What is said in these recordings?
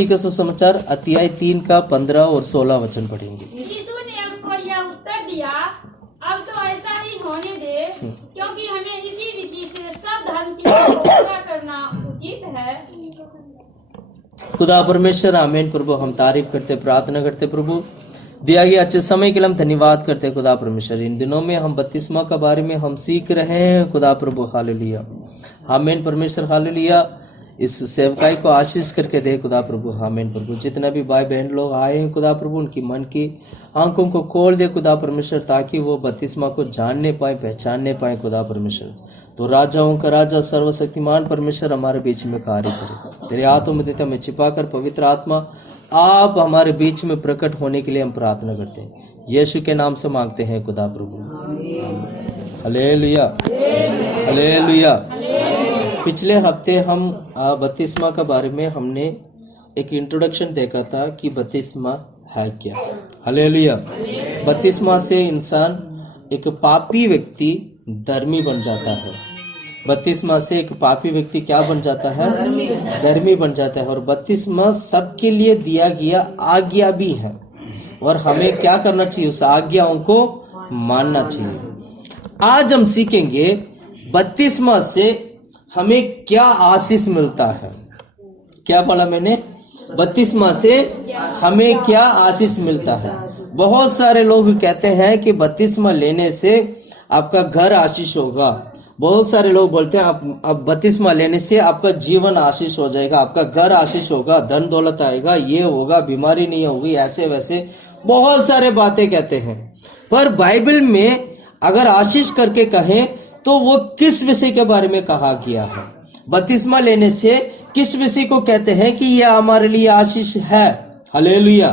मत्ती का सुसमाचार अध्याय 3 का 15 और 16 वचन पढ़ेंगे। यीशु ने उसको यह उत्तर दिया, अब तो ऐसा ही होने दे, क्योंकि हमें इसी रीति से सब धर्म की को पूरा करना उचित है। खुदा परमेश्वर आमीन। प्रभु हम तारीफ करते, प्रार्थना करते, प्रभु दिया गया अच्छे समय के लिए हम धन्यवाद करते खुदा परमेश्वर। इन दिनों में हम बपतिस्मा के बारे में हम सीख रहे हैं खुदा प्रभु। हालेलुया, आमीन परमेश्वर, हालेलुया। इस सेवकाई को आशीष करके दे खुदा प्रभु, आमीन प्रभु। जितना भी भाई बहन लोग आए हैं खुदा प्रभु, उनकी मन की आंखों को खोल दे खुदा परमेश्वर, ताकि वो बपतिस्मा को जानने पाए, पहचानने पाए खुदा परमेश्वर। तो राजाओं का राजा सर्वशक्तिमान परमेश्वर हमारे बीच में कार्य करे। तेरे हाथों में देते हमें छिपाकर, पवित्र आत्मा आप हमारे बीच में प्रकट होने के लिए हम प्रार्थना करते हैं। यीशु के नाम से मांगते हैं खुदा प्रभु, हालेलुया, हालेलुया। पिछले हफ्ते हम बपतिस्मा के बारे में हमने एक इंट्रोडक्शन देखा था कि बपतिस्मा है क्या। हालेलुया। बपतिस्मा से इंसान एक पापी व्यक्ति धर्मी बन जाता है। बपतिस्मा से एक पापी व्यक्ति क्या बन जाता है? धर्मी बन जाता है। और बपतिस्मा सबके लिए दिया गया आज्ञा भी है, और हमें क्या करना चाहिए? उस आज्ञाओं को मानना चाहिए। आज हम सीखेंगे बपतिस्मा से हमें क्या आशीष मिलता है। क्या बोला मैंने? बपतिस्मा से हमें क्या आशीष मिलता है। बहुत सारे लोग कहते हैं कि बपतिस्मा लेने से आपका घर आशीष होगा। बहुत सारे लोग बोलते हैं अब बपतिस्मा लेने से आपका जीवन आशीष हो जाएगा, आपका घर आशीष होगा, धन दौलत आएगा, ये होगा, बीमारी नहीं होगी, ऐसे वैसे बहुत सारे बातें कहते हैं। पर बाइबल में अगर आशीष करके कहें तो वो किस विषय के बारे में कहा गया है? बपतिस्मा लेने से किस विषय को कहते हैं कि यह हमारे लिए आशीष है? हालेलुया।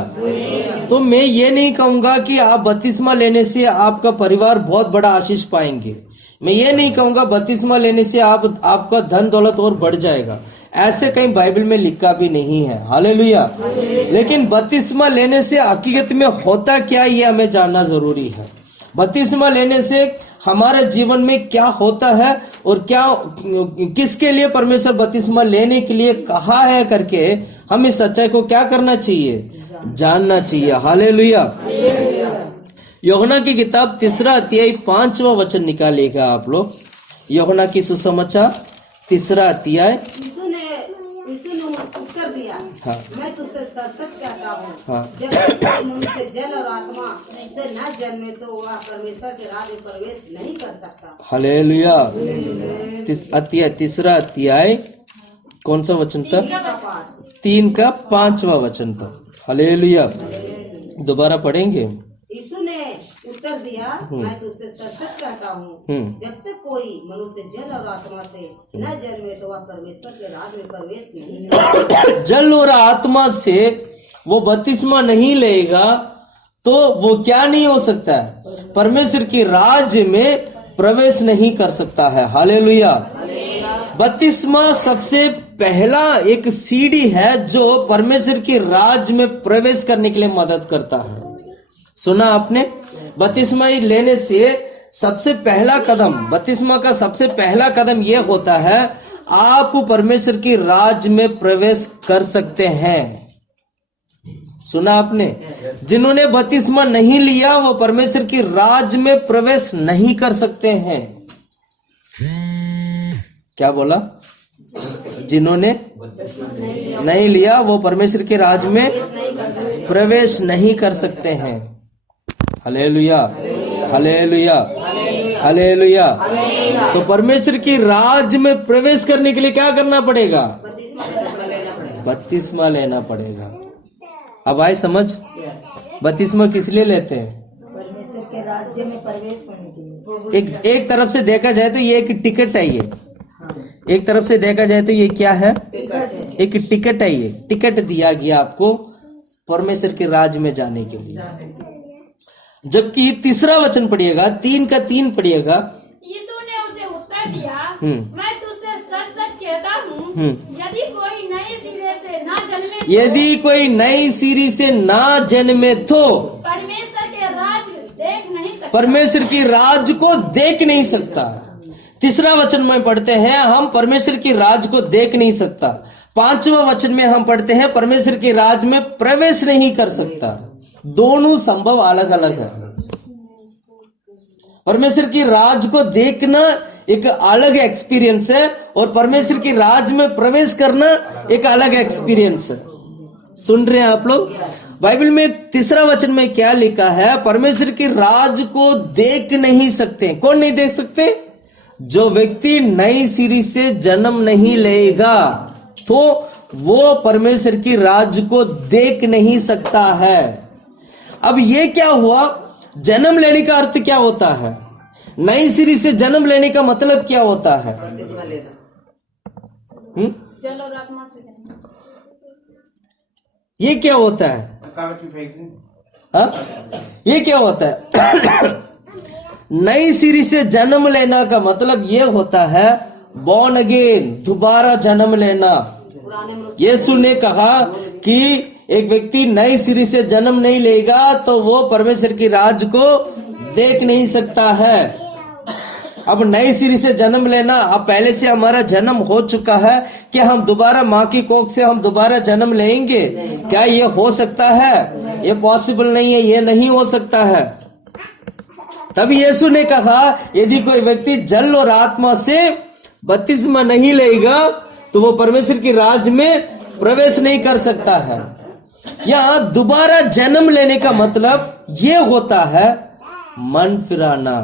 तो मैं ये नहीं कहूंगा कि आप बपतिस्मा लेने से आपका परिवार बहुत बड़ा आशीष पाएंगे। मैं ये नहीं कहूंगा बपतिस्मा लेने से आपका धन दौलत और बढ़ जाएगा। ऐसे कहीं बाइबल में लिखा भी नहीं है। हालेलुया। लेकिन बपतिस्मा लेने से हकीकत में होता क्या, ये हमें जानना जरूरी है। बपतिस्मा लेने से हमारे जीवन में क्या होता है और क्या किसके लिए परमेश्वर बपतिस्मा लेने के लिए कहा है करके हम इस सच्चाई को क्या करना चाहिए? जानना चाहिए। हालेलुया। यूहन्ना की किताब 3 अध्याय 5वां वचन निकालिएगा आप लोग। यूहन्ना की सुसमाचार 3 अध्याय। यीशु ने उत्तर दिया, हाँ। मैं तुझसे सच कहता हूँ, हाँ। जब तक मनुष्य जल और आत्मा से न जन्मे तो वह परमेश्वर के राज्य में प्रवेश नहीं कर सकता। हालेलुया। अध्याय 3 अध्याय कौन सा वचन था? 3 का 5वां वचन था। हालेलुया। दोबारा पढ़ेंगे। यीशु ने उत्तर दिया, मैं तुझसे सच कहता हूँ, जब तक कोई मनुष्य जल और आत्मा से न जन्मे तो वह परमेश्वर के राज्य में प्रवेश नहीं कर सकता। जल और आत्मा से वो बपतिस्मा नहीं लेगा तो वो क्या नहीं हो सकता है? परमेश्वर की राज्य में प्रवेश नहीं कर सकता है। हालेलुया। बपतिस्मा सबसे पहला एक सीढ़ी है जो परमेश्वर के राज्य में प्रवेश करने के लिए मदद करता है। सुना आपने? बपतिस्मा लेने से सबसे पहला कदम, बपतिस्मा का सबसे पहला कदम यह होता है, आप परमेश्वर की राज्य में प्रवेश कर सकते हैं। सुना आपने? जिन्होंने बपतिस्मा नहीं लिया वो परमेश्वर की राज्य में प्रवेश नहीं कर सकते हैं। क्या बोला? जिन्होंने नहीं लिया वो परमेश्वर के राज्य में प्रवेश नहीं कर सकते हैं। Hallelujah, hallelujah, hallelujah. तो परमेश्वर की राज्य में प्रवेश करने के लिए क्या करना पड़ेगा? बपतिस्मा लेना पड़ेगा। अब आए समझ? बपतिस्मा किस लिए लेते हैं? परमेश्वर के राज्य में प्रवेश होने के लिए। एक तरफ से देखा जाए तो ये एक टिकट है। ये एक तरफ से देखा जाए तो ये क्या है? एक टिकट है। ये टिकट दिया गया आपको परमेश्वर के राज्य में जाने के लिए। जबकि 3 वचन पढ़िएगा, 3 का 3 पढ़िएगा। यीशु ने उसे उत्तर दिया, मैं तुझसे सच सच कहता हूँ, यदि कोई नए सिरे से ना जन्मे तो, यदि कोई नई सीरी से ना जन्मे तो परमेश्वर के राज्य देख नहीं सकता। परमेश्वर की राज्य को देख नहीं सकता। 3 वचन में पढ़ते हैं, हम परमेश्वर की राज्य को देख नहीं सकता। 5वां वचन में हम पढ़ते हैं परमेश्वर के राज में प्रवेश नहीं कर सकता। दोनों संभव अलग अलग है। परमेश्वर की राज को देखना एक अलग एक्सपीरियंस है और परमेश्वर की राज में प्रवेश करना एक अलग एक्सपीरियंस है। सुन रहे हैं आप लोग? बाइबल में 3रा वचन में क्या लिखा है? परमेश्वर की राज को देख नहीं सकते। कौन नहीं देख सकते? जो व्यक्ति नई सिरी से जन्म नहीं लेगा तो वो परमेश्वर की राज को देख नहीं सकता है। अब ये क्या हुआ? जन्म लेने का अर्थ क्या होता है? नई सिरी से जन्म लेने का मतलब क्या होता है? जल और आत्मा से ये क्या होता है? हाँ? ये क्या होता है? नई सिरी से जन्म लेना का मतलब ये होता है बॉर्न अगेन, दोबारा जन्म लेना। यीशु ने कहा कि एक व्यक्ति नई सिरी से जन्म नहीं लेगा तो वो परमेश्वर की राज को देख नहीं सकता है। अब नई सिरी से जन्म लेना, अब पहले से हमारा जन्म हो चुका है, कि हम दोबारा माँ की कोख से हम दोबारा जन्म लेंगे? क्या ये हो सकता है? ये पॉसिबल नहीं है, ये नहीं हो सकता है। तब यीशु ने कहा यदि कोई व्यक्ति जल और आत्मा से बपतिस्मा नहीं लेगा तो वो परमेश्वर की राज में प्रवेश नहीं कर सकता है। यहाँ दोबारा जन्म लेने का मतलब ये होता है मन फिराना।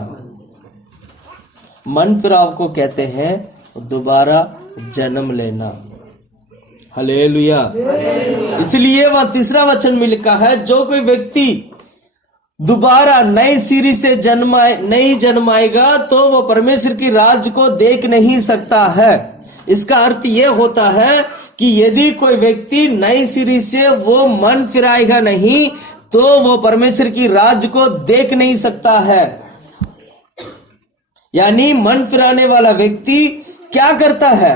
मन फिराव को कहते हैं दोबारा जन्म लेना। हालेलुया। इसलिए वह 3रा वचन में लिखा है जो कोई व्यक्ति दोबारा नई सिरी से नहीं जन्माएगा तो वो परमेश्वर की राज को देख नहीं सकता है। इसका अर्थ ये होता है कि यदि कोई व्यक्ति नई सिरी से वो मन फिराएगा नहीं तो वो परमेश्वर की राज को देख नहीं सकता है। यानी मन फिराने वाला व्यक्ति क्या करता है?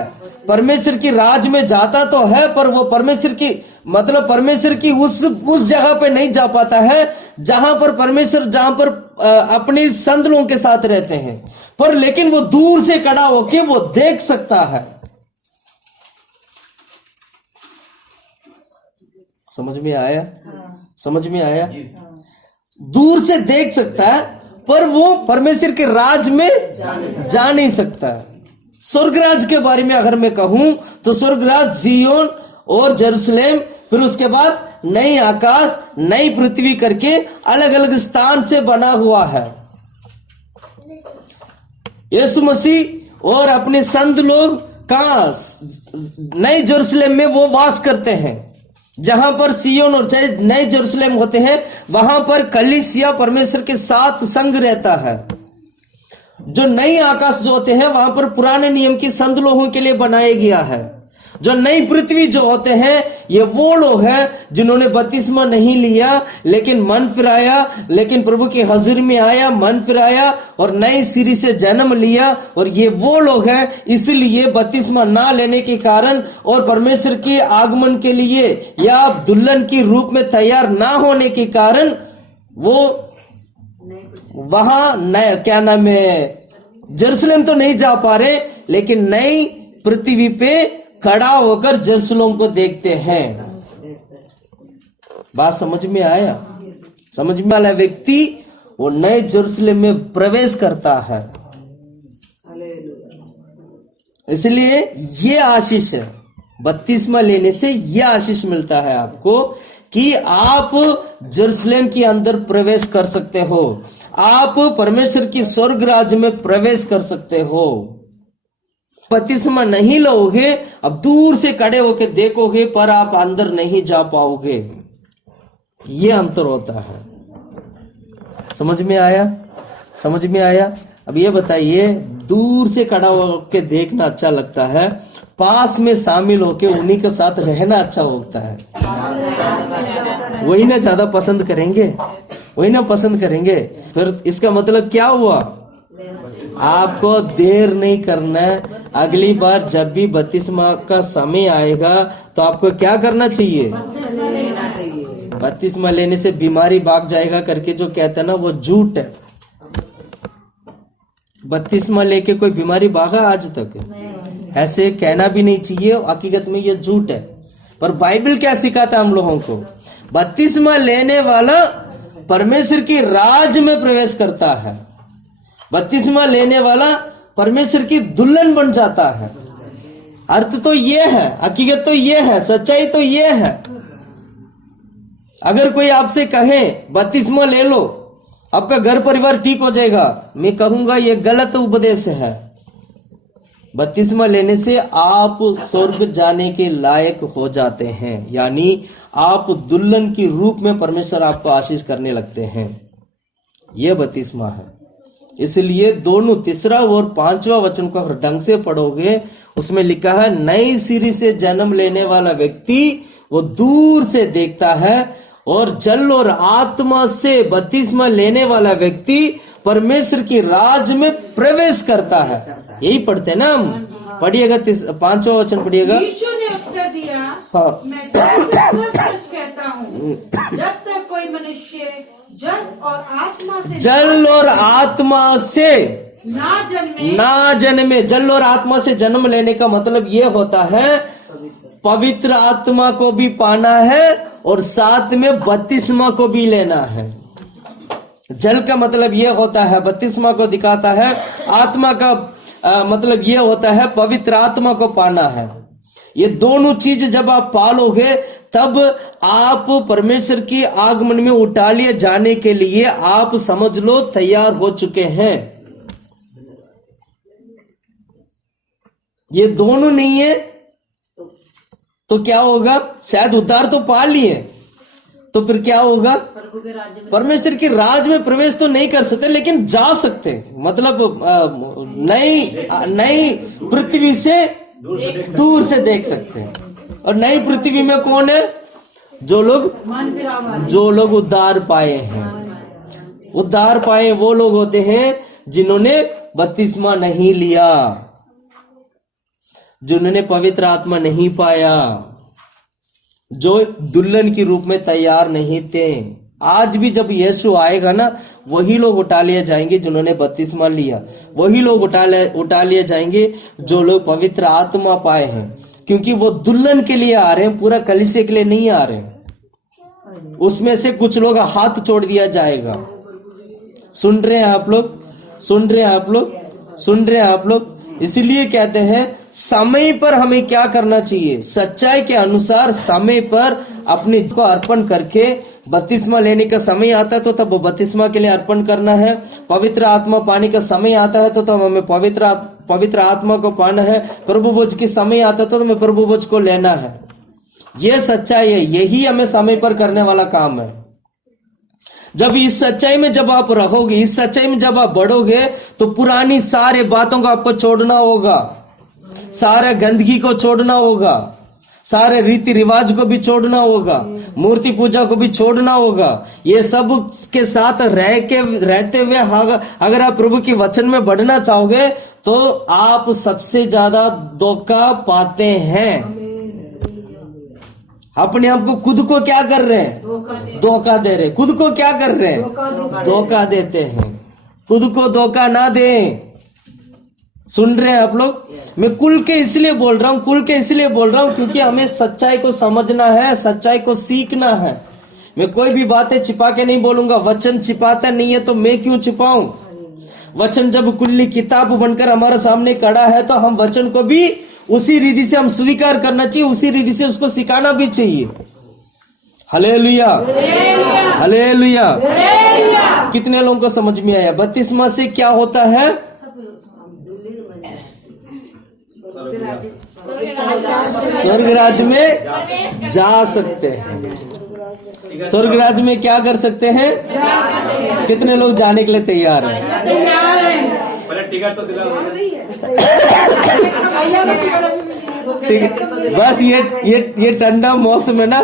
परमेश्वर की राज में जाता तो है पर वो परमेश्वर की उस जगह पे नहीं जा पाता है जहां पर अपने संत लोगों के साथ रहते हैं, पर लेकिन वो दूर से खड़ा होके वो देख सकता है। समझ में आया? समझ में आया? दूर से देख सकता है पर वो परमेश्वर के राज में जा नहीं सकता। स्वर्गराज के बारे में अगर मैं कहूं तो स्वर्गराज जियोन और जेरूशलेम, फिर उसके बाद नई आकाश नई पृथ्वी करके अलग अलग स्थान से बना हुआ है। यीशु मसीह और अपने संत लोग कहां? नई जेरूशलेम में वो वास करते हैं। जहां पर सियोन और नए जेरूशलेम होते हैं वहां पर कलीसिया परमेश्वर के साथ संग रहता है। जो नई आकाश जो होते हैं वहां पर पुराने नियम की संत लोगों के लिए बनाया गया है। जो नई पृथ्वी जो होते हैं ये वो लोग हैं जिन्होंने बपतिस्मा नहीं लिया लेकिन मन फिराया, लेकिन प्रभु की हजूरी में आया, मन फिराया और नई सिरी से जन्म लिया। और ये वो लोग हैं इसलिए बपतिस्मा ना लेने के कारण और परमेश्वर के आगमन के लिए या दुल्हन की रूप में तैयार ना होने के कारण वो वहां क्या नाम है, जेरूशलेम तो नहीं जा पा रहे लेकिन नई पृथ्वी पे खड़ा होकर जेरूशलेम को देखते हैं। बात समझ में आया? समझ में वाला व्यक्ति वो नए जेरूशलेम में प्रवेश करता है। इसलिए ये आशीष है, बपतिस्मा लेने से ये आशीष मिलता है आपको कि आप जेरूशलेम के अंदर प्रवेश कर सकते हो, आप परमेश्वर की स्वर्ग राज्य में प्रवेश कर सकते हो। बपतिस्मा नहीं लोगे, अब दूर से खड़े होके देखोगे पर आप अंदर नहीं जा पाओगे। ये अंतर होता है। समझ में आया? समझ में आया? अब ये बताइए, दूर से खड़ा होके देखना अच्छा लगता है, पास में शामिल होके उन्हीं के साथ रहना अच्छा होता है? वही ना ज्यादा पसंद करेंगे, वही ना पसंद करेंगे। फिर इसका मतलब क्या हुआ? आपको देर नहीं करना है। अगली बार जब भी बपतिस्मा का समय आएगा तो आपको क्या करना चाहिए? बपतिस्मा लेने से बीमारी भाग जाएगा करके जो कहते हैं ना, वो झूठ है। बपतिस्मा लेके कोई बीमारी भागा आज तक? ऐसे कहना भी नहीं चाहिए, हकीकत में ये झूठ है। पर बाइबल क्या सिखाता है हम लोगों को? बपतिस्मा लेने वाला परमेश्वर की राज में प्रवेश करता है। बपतिस्मा लेने वाला परमेश्वर की दुल्हन बन जाता है। अर्थ तो ये है, हकीकत तो ये है, सच्चाई तो ये है। अगर कोई आपसे कहे बपतिस्मा ले लो, आपका घर परिवार ठीक हो जाएगा, मैं कहूंगा ये गलत उपदेश है। बपतिस्मा लेने से आप स्वर्ग जाने के लायक हो जाते हैं, यानी आप दुल्हन की रूप में परमेश्वर आपको आशीष करने लगते हैं। यह बपतिस्मा है। इसलिए दोनों तीसरा और पांचवा वचन को अगर ढंग से पढ़ोगे, उसमें लिखा है नई सिरी से जन्म लेने वाला व्यक्ति वो दूर से देखता है, और जल और आत्मा से बपतिस्मा लेने वाला व्यक्ति परमेश्वर की राज में प्रवेश करता है। यही पढ़ते हैं ना हम। पढ़िएगा, पांचवा वचन पढ़िएगा। यीशु ने उत्तर दिया, हाँ। मैं तुमसे सच कहता हूँ, जब तक कोई मनुष्य जल और आत्मा से ना जन्मे। जल और आत्मा से जन्म लेने का मतलब ये होता है पवित्र आत्मा को भी पाना है और साथ में बपतिस्मा को भी लेना है। जल का मतलब ये होता है, बपतिस्मा को दिखाता है। आत्मा का मतलब ये होता है पवित्र आत्मा को पाना है। ये दोनों चीज जब आप पालोगे तब आप परमेश्वर की आगमन में उठा लिए जाने के लिए आप समझ लो तैयार हो चुके हैं। ये दोनों नहीं है तो क्या होगा? शायद उद्धार तो पा लिए तो फिर क्या होगा? परमेश्वर की राज में प्रवेश तो नहीं कर सकते लेकिन जा सकते, मतलब नई पृथ्वी से दूर से देख सकते हैं। और नई पृथ्वी में कौन है? जो लोग उद्धार पाए हैं। उद्धार पाए वो लोग होते हैं जिन्होंने बपतिस्मा नहीं लिया, जिन्होंने पवित्र आत्मा नहीं पाया, जो दुल्हन के रूप में तैयार नहीं थे। आज भी जब यीशु आएगा ना, वही लोग उठा लिए जाएंगे जिन्होंने बपतिस्मा लिया। वही लोग उठा लिए जाएंगे जो लोग पवित्र आत्मा पाए हैं, क्योंकि वो दुल्हन के लिए आ रहे हैं, पूरा कलीसिया के लिए नहीं आ रहे हैं। उसमें से कुछ लोग हाथ छोड़ दिया जाएगा। सुन रहे हैं आप लोग? सुन रहे हैं आप लोग? सुन रहे हैं आप लोग? इसीलिए कहते हैं समय पर हमें क्या करना चाहिए? सच्चाई के अनुसार समय पर अपने को अर्पण करके, बपतिस्मा लेने का समय आता है तो तब बपतिस्मा के लिए अर्पण करना है। पवित्र आत्मा पाने का समय आता है तो तब हमें पवित्र आत्मा को पाना है। प्रभु भोज के समय आता है तो हमें प्रभु भोज को लेना है। यह सच्चाई है, यही हमें समय पर करने वाला काम है। जब इस सच्चाई में जब आप रहोगे, इस सच्चाई में जब आप बढ़ोगे तो पुरानी सारे बातों को आपको छोड़ना होगा, सारे गंदगी को छोड़ना होगा, सारे रीति रिवाज को भी छोड़ना होगा, मूर्ति पूजा को भी छोड़ना होगा। ये सब के साथ रहते हुए अगर आप प्रभु के वचन में बढ़ना चाहोगे तो आप सबसे ज्यादा धोखा पाते हैं। अपने आप को खुद को क्या कर रहे हैं? धोखा दे रहे हैं। खुद को क्या कर रहे हैं? धोखा देते हैं। खुद को धोखा ना दें। सुन रहे हैं आप लोग? मैं खुल के इसलिए बोल रहा हूं क्योंकि हमें सच्चाई को समझना है, सच्चाई को सीखना है। मैं कोई भी बातें छिपा के नहीं बोलूंगा। वचन छिपाता नहीं है तो मैं क्यों छिपाऊं? वचन जब खुली किताब बनकर हमारे सामने खड़ा है तो हम वचन को भी उसी रीति से हम स्वीकार करना चाहिए, उसी रीति से उसको सिखाना भी चाहिए। Hallelujah, hallelujah. कितने लोगों को समझ में आया? बपतिस्मा से क्या होता है? स्वर्ग राज्य में जा सकते हैं। स्वर्ग राज्य में क्या कर सकते हैं? कितने लोग जाने के लिए तैयार हैं? बस ये ठंडा मौसम है ना,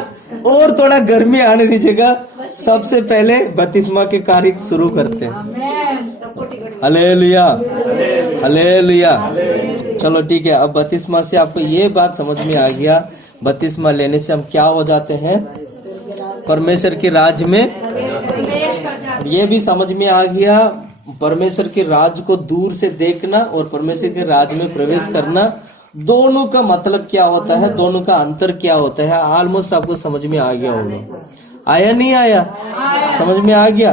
और थोड़ा गर्मी आने दीजिएगा। सबसे पहले बपतिस्मा के कार्य शुरू करते हैं। Hallelujah, hallelujah. चलो ठीक है, अब बपतिस्मा से आपको ये बात समझ में आ गया, बपतिस्मा लेने से हम क्या हो जाते हैं? परमेश्वर के राज में। ये भी समझ में आ गया परमेश्वर के राज को दूर से देखना और परमेश्वर के राज में प्रवेश करना, दोनों का मतलब क्या होता है, दोनों का अंतर क्या होता है, ऑलमोस्ट आपको समझ में आ गया होगा। आया नहीं आया? समझ में आ गया?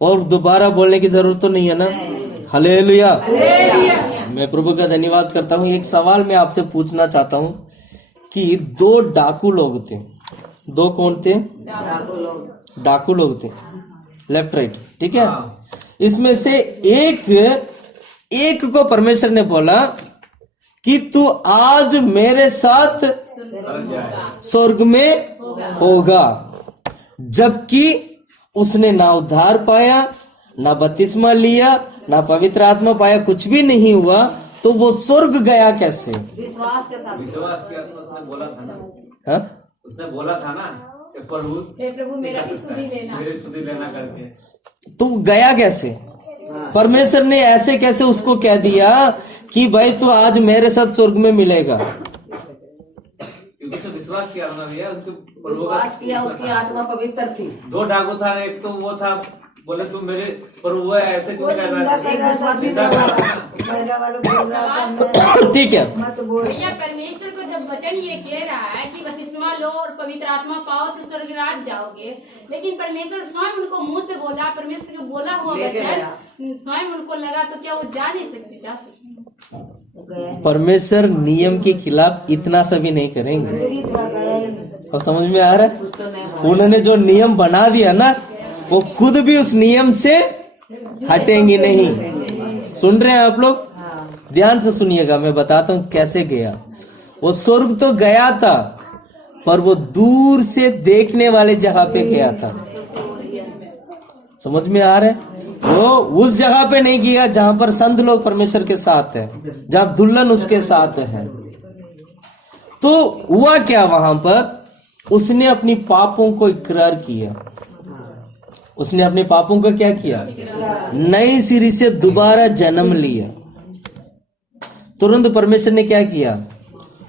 और दोबारा बोलने की जरूरत तो नहीं है ना? हालेलुया। मैं प्रभु का धन्यवाद करता हूँ। एक सवाल मैं आपसे पूछना चाहता हूँ कि 2 डाकू लोग थे। 2 कौन थे? डाकू लोग थे, लेफ्ट राइट, ठीक है। इसमें से एक को परमेश्वर ने बोला कि तू आज मेरे साथ स्वर्ग में होगा, जबकि उसने ना उद्धार पाया, ना बपतिस्मा लिया, ना पवित्र आत्मा पाया, कुछ भी नहीं हुआ, तो वो स्वर्ग गया कैसे? विश्वास के साथ। विश्वास किया तो उसने बोला था ना, हाँ? उसने बोला था ना कि प्रभु मेरा भी सुधि लेना। मेरी सुधि लेना करके। तो गया कैसे? परमेश्वर ने ऐसे कैसे उसको कह दिया कि भाई तू आज मेरे साथ स्वर्ग में मिलेगा? क्योंकि उसने विश्वास किया ना भैया, उनके प्रभु का विश्वास किया, उसकी आत्मा पवित्र थी। 2 डाकू था, एक तो वो था बोले तू मेरे प्रभु है, ऐसे क्यों कर रहा है? एक विश्वासी निंदा कर रहा है। पहला वाला बोल रहा था मैं ठीक है, मत बोल। भैया परमेश्वर को जब वचन ये कह रहा है कि बपतिस्मा लो और पवित्र आत्मा पाओ तो स्वर्ग राज जाओगे, लेकिन परमेश्वर स्वयं उनको मुंह से बोला, परमेश्वर को बोला हुआ वचन स्वयं उनको लगा, तो क्या वो जा नहीं सकते? जा सकते। परमेश्वर नियम के खिलाफ इतना सा भी नहीं करेंगे। अब समझ में आ रहा है? उन्होंने जो नियम बना दिया ना, वो खुद भी उस नियम से हटेंगे नहीं। सुन रहे हैं आप लोग? ध्यान से सुनिएगा, मैं बताता हूँ कैसे गया। वो स्वर्ग तो गया था, पर वो दूर से देखने वाले जगह पे गया था। समझ में आ रहा है? वो उस जगह पे नहीं गया जहां पर संत लोग परमेश्वर के साथ है, जहां दुल्हन उसके साथ है। तो हुआ क्या वहां पर? उसने अपनी पापों को इकरार किया। उसने अपने पापों को क्या किया? नई सिरे से दोबारा जन्म लिया। तुरंत परमेश्वर ने क्या किया?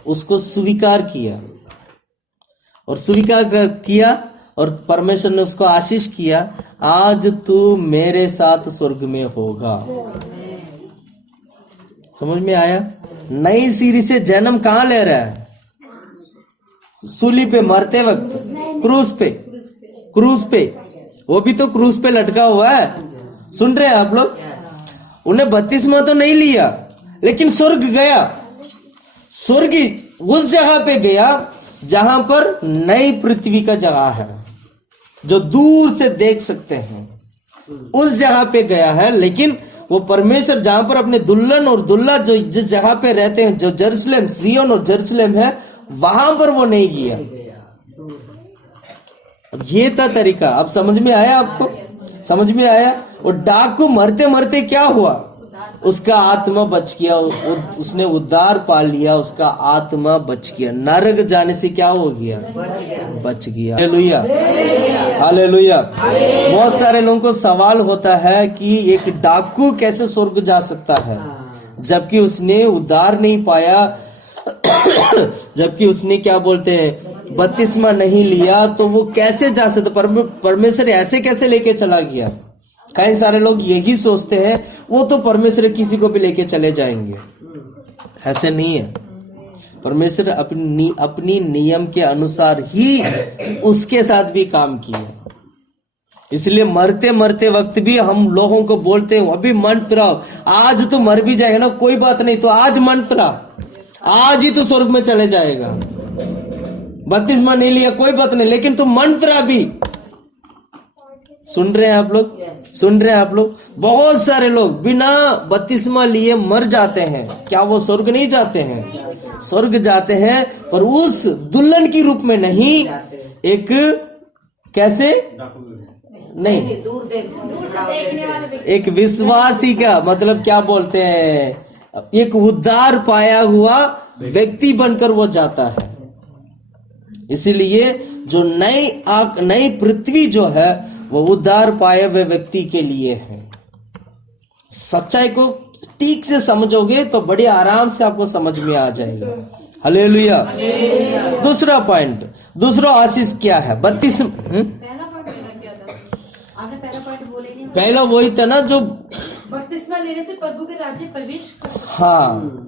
उसको स्वीकार किया, और स्वीकार किया, और परमेश्वर ने उसको आशीष किया, आज तू मेरे साथ स्वर्ग में होगा। समझ में आया? नई सिरे से जन्म कहां ले रहा है? सूली पे मरते वक्त, क्रूस पे, वो भी तो क्रूस पे लटका हुआ है। सुन रहे हैं आप लोग? उन्हें बपतिस्मा तो नहीं लिया, लेकिन स्वर्ग गया। स्वर्ग उस जगह पे गया जहां पर नई पृथ्वी का जगह है, जो दूर से देख सकते हैं, उस जगह पे गया है। लेकिन वो परमेश्वर जहां पर अपने दुल्हन और दुल्हा जो जिस जगह पे रहते हैं, जो जेरूशलेम, सिय्योन और जेरूशलेम है, वहां पर वो नहीं गया। अब ये था तरीका। अब समझ में आया आपको? समझ में आया? और डाकू मरते मरते क्या हुआ? उसका आत्मा बच गया, उसने उद्धार पा लिया, उसका आत्मा बच गया। नरक जाने से क्या हो गया? बच गया। Hallelujah, hallelujah. बहुत सारे लोगों को सवाल होता है कि एक डाकू कैसे स्वर्ग जा सकता है, जबकि उसने उद्धार नहीं पाया, जबकि उसने क्या बोलते हैं, बपतिस्मा नहीं लिया, तो वो कैसे जा सकता? परमेश्वर ऐसे कैसे लेके चला गया? कई सारे लोग यही सोचते हैं वो तो परमेश्वर किसी को भी लेके चले जाएंगे। ऐसे नहीं है। परमेश्वर अपनी नियम के अनुसार ही उसके साथ भी काम किया। इसलिए मरते मरते वक्त भी हम लोगों को बोलते हैं अभी मन फिराओ, आज तो मर भी जाएगा ना, कोई बात नहीं, तो आज मन फिरा, आज ही तो स्वर्ग में चले जाएगा। बपतिस्मा नहीं लिया कोई बात नहीं, लेकिन तू मन फिरा भी। सुन रहे हैं आप लोग? सुन रहे हैं आप लोग? बहुत सारे लोग बिना बपतिस्मा लिए मर जाते हैं। क्या वो स्वर्ग नहीं जाते हैं? स्वर्ग जाते हैं, पर उस दुल्हन की रूप में नहीं, एक कैसे नहीं, एक विश्वासी का मतलब क्या बोलते हैं, एक उद्धार पाया हुआ व्यक्ति बनकर वो जाता है। इसीलिए जो नई पृथ्वी जो है वो उद्धार पाए हुए व्यक्ति के लिए है। सच्चाई को ठीक से समझोगे तो बड़े आराम से आपको समझ में आ जाएगा। हालेलुया। दूसरा पॉइंट, दूसरा आशीष क्या है? 32 पहला वही था ना, जो बपतिस्मा लेने से प्रभु के राज्य में प्रवेश कर सकते हाँ।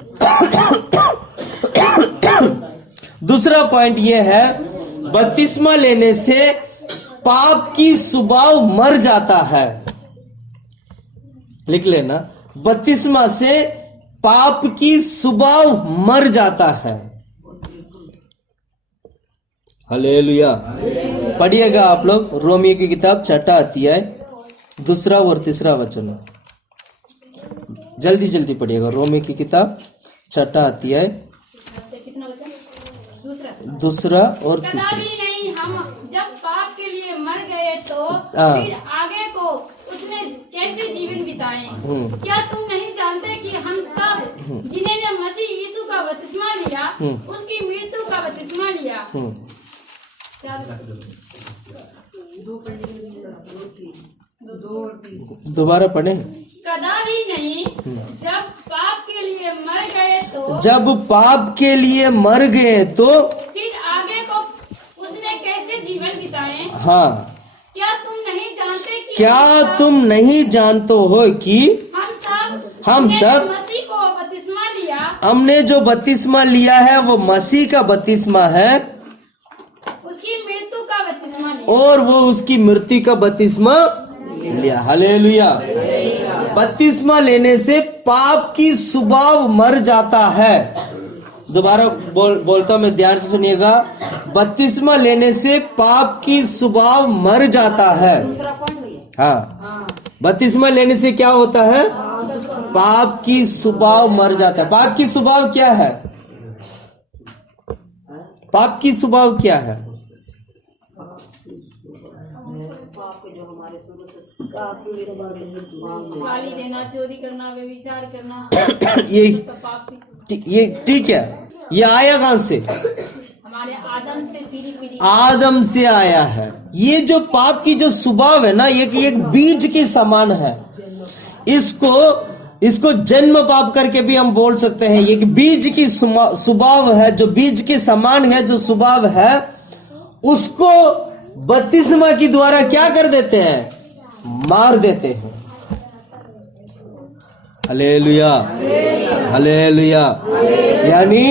दूसरा पॉइंट ये है, बपतिस्मा लेने से पाप की स्वभाव मर जाता है। लिख लेना, बपतिस्मा से पाप की स्वभाव मर जाता है। हालेलुया। पढ़िएगा आप लोग रोमियो की किताब 6 अध्याय 2 और 3 वचन। जल्दी जल्दी पढ़िएगा रोमियो की किताब 6 अध्याय कितना वचन? दूसरा। 2 और 3। कदापि नहीं, हम जब पाप के लिए मर गए तो हाँ। फिर आगे को उसमें कैसे जीवन बिताएं? क्या तुम नहीं जानते कि हम सब जिन्होंने मसीह यीशु का बपतिस्मा लिया उसकी मृत्यु का बपतिस्मा लिया? क्या दोबारा पढ़ें। कदापि नहीं, जब पाप के लिए मर गए तो जब पाप के लिए मर गए तो फिर आगे को उसमें कैसे जीवन बिताएं? हाँ, क्या तुम नहीं जानते कि क्या तुम नहीं जानते हो कि हम सब मसीह को बपतिस्मा लिया, हमने जो बपतिस्मा लिया है वो मसीह का बपतिस्मा है उसकी मृत्यु का बपतिस्मा लिया। और वो उसकी मृत्यु का बपतिस्मा लिया। हालेलुया। बपतिस्मा लेने से पाप की स्वभाव मर जाता है। दोबारा बोलता हूं मैं, ध्यान से सुनिएगा। बपतिस्मा लेने से पाप की स्वभाव मर जाता है। हाँ, बपतिस्मा लेने से क्या होता है? पाप की स्वभाव मर जाता है। पाप की स्वभाव क्या है? पाप की स्वभाव क्या है? गाली देना, चोरी करना, व्यभिचार करना, ये तो पाप की ठीक है। ये आया कहां से? हमारे आदम से पीढ़ी आदम से आया है। ये जो पाप की जो स्वभाव है ना, ये एक बीज के समान है। इसको जन्म पाप करके भी हम बोल सकते हैं। ये बीज की स्वभाव है, जो बीज के समान है, जो स्वभाव है, उसको बपतिस्मा की द्वारा क्या कर देते हैं? मार देते हैं। Hallelujah, hallelujah. यानी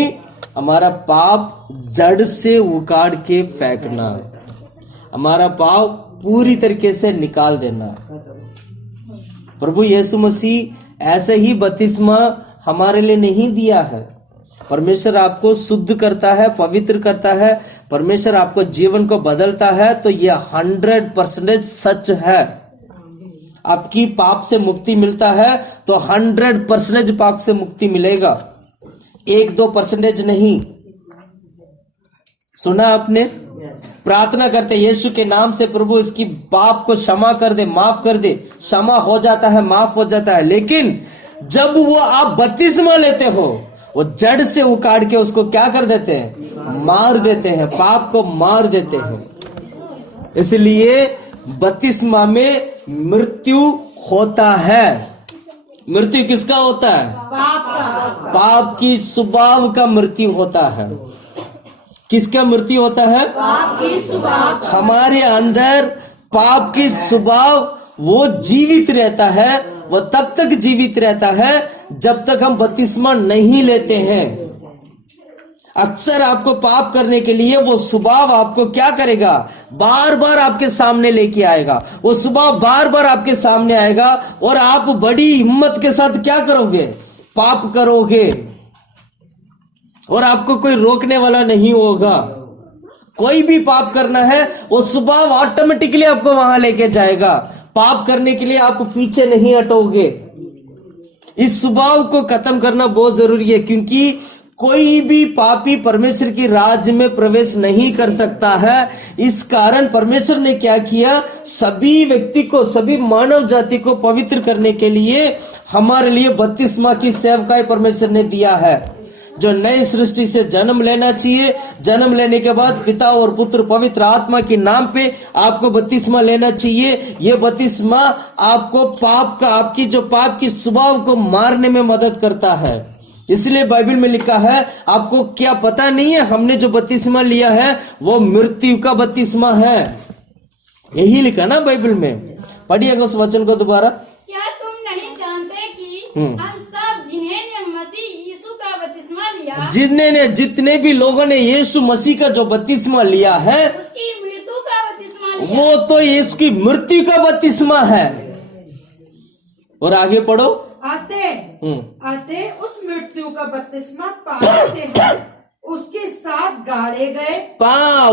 हमारा पाप जड़ से उखाड़ के फेंकना, हमारा पाप पूरी तरीके से निकाल देना। प्रभु यीशु मसीह ऐसे ही बपतिस्मा हमारे लिए नहीं दिया है। परमेश्वर आपको शुद्ध करता है, पवित्र करता है, परमेश्वर आपको जीवन को बदलता है, तो यह 100% सच है। आपकी पाप से मुक्ति मिलता है तो 100% पाप से मुक्ति मिलेगा, 1-2% नहीं। सुना आपने? प्रार्थना करते यीशु के नाम से, प्रभु इसकी पाप को क्षमा कर दे, माफ कर दे। क्षमा हो जाता है, माफ हो जाता है। लेकिन जब वो आप बपतिस्मा लेते हो, वो जड़ से उखाड़ के उसको क्या कर देते हैं? मार देते हैं, पाप को मार देते हैं। इसलिए बपतिस्मा में मृत्यु होता है। मृत्यु किसका होता है? पाप की स्वभाव का मृत्यु होता है। किसका मृत्यु होता है? पाप की स्वभाव। हमारे अंदर पाप की स्वभाव वो जीवित रहता है। वो तब तक जीवित रहता है जब तक हम बपतिस्मा नहीं लेते हैं। अक्सर आपको पाप करने के लिए वो स्वभाव आपको क्या करेगा? बार बार आपके सामने लेके आएगा। वो स्वभाव बार बार आपके सामने आएगा और आप बड़ी हिम्मत के साथ क्या करोगे? पाप करोगे और आपको कोई रोकने वाला नहीं होगा। कोई भी पाप करना है, वो स्वभाव ऑटोमेटिकली आपको वहां लेके जाएगा। पाप करने के लिए आप पीछे नहीं हटोगे। इस स्वभाव को खत्म करना बहुत जरूरी है, क्योंकि कोई भी पापी परमेश्वर की राज्य में प्रवेश नहीं कर सकता है। इस कारण परमेश्वर ने क्या किया? सभी व्यक्ति को, सभी मानव जाति को पवित्र करने के लिए हमारे लिए बपतिस्मा की सेवकाई परमेश्वर ने दिया है। जो नई सृष्टि से जन्म लेना चाहिए, जन्म लेने के बाद पिता और पुत्र पवित्र आत्मा के नाम पे आपको बपतिस्मा लेना चाहिए। ये बपतिस्मा आपको पाप का, आपकी जो पाप की स्वभाव को मारने में मदद करता है। इसलिए बाइबल में लिखा है, आपको क्या पता नहीं है, हमने जो बपतिस्मा लिया है वो मृत्यु का बपतिस्मा है। यही लिखा ना बाइबल में। पढ़िएगा उस वचन को दोबारा। क्या तुम नहीं जानते हम सब जिन्हें ने मसीह यीशु का बपतिस्मा लिया, जितने भी लोगों ने यीशु मसीह का जो बपतिस्मा लिया है, उसकी मृत्यु का बपतिस्मा लिया। वो तो यीशु की मृत्यु का बपतिस्मा है। और आगे पढ़ो। आते उस मृत्यु का बपतिस्मा पाने से हम उसके साथ गाड़े गए,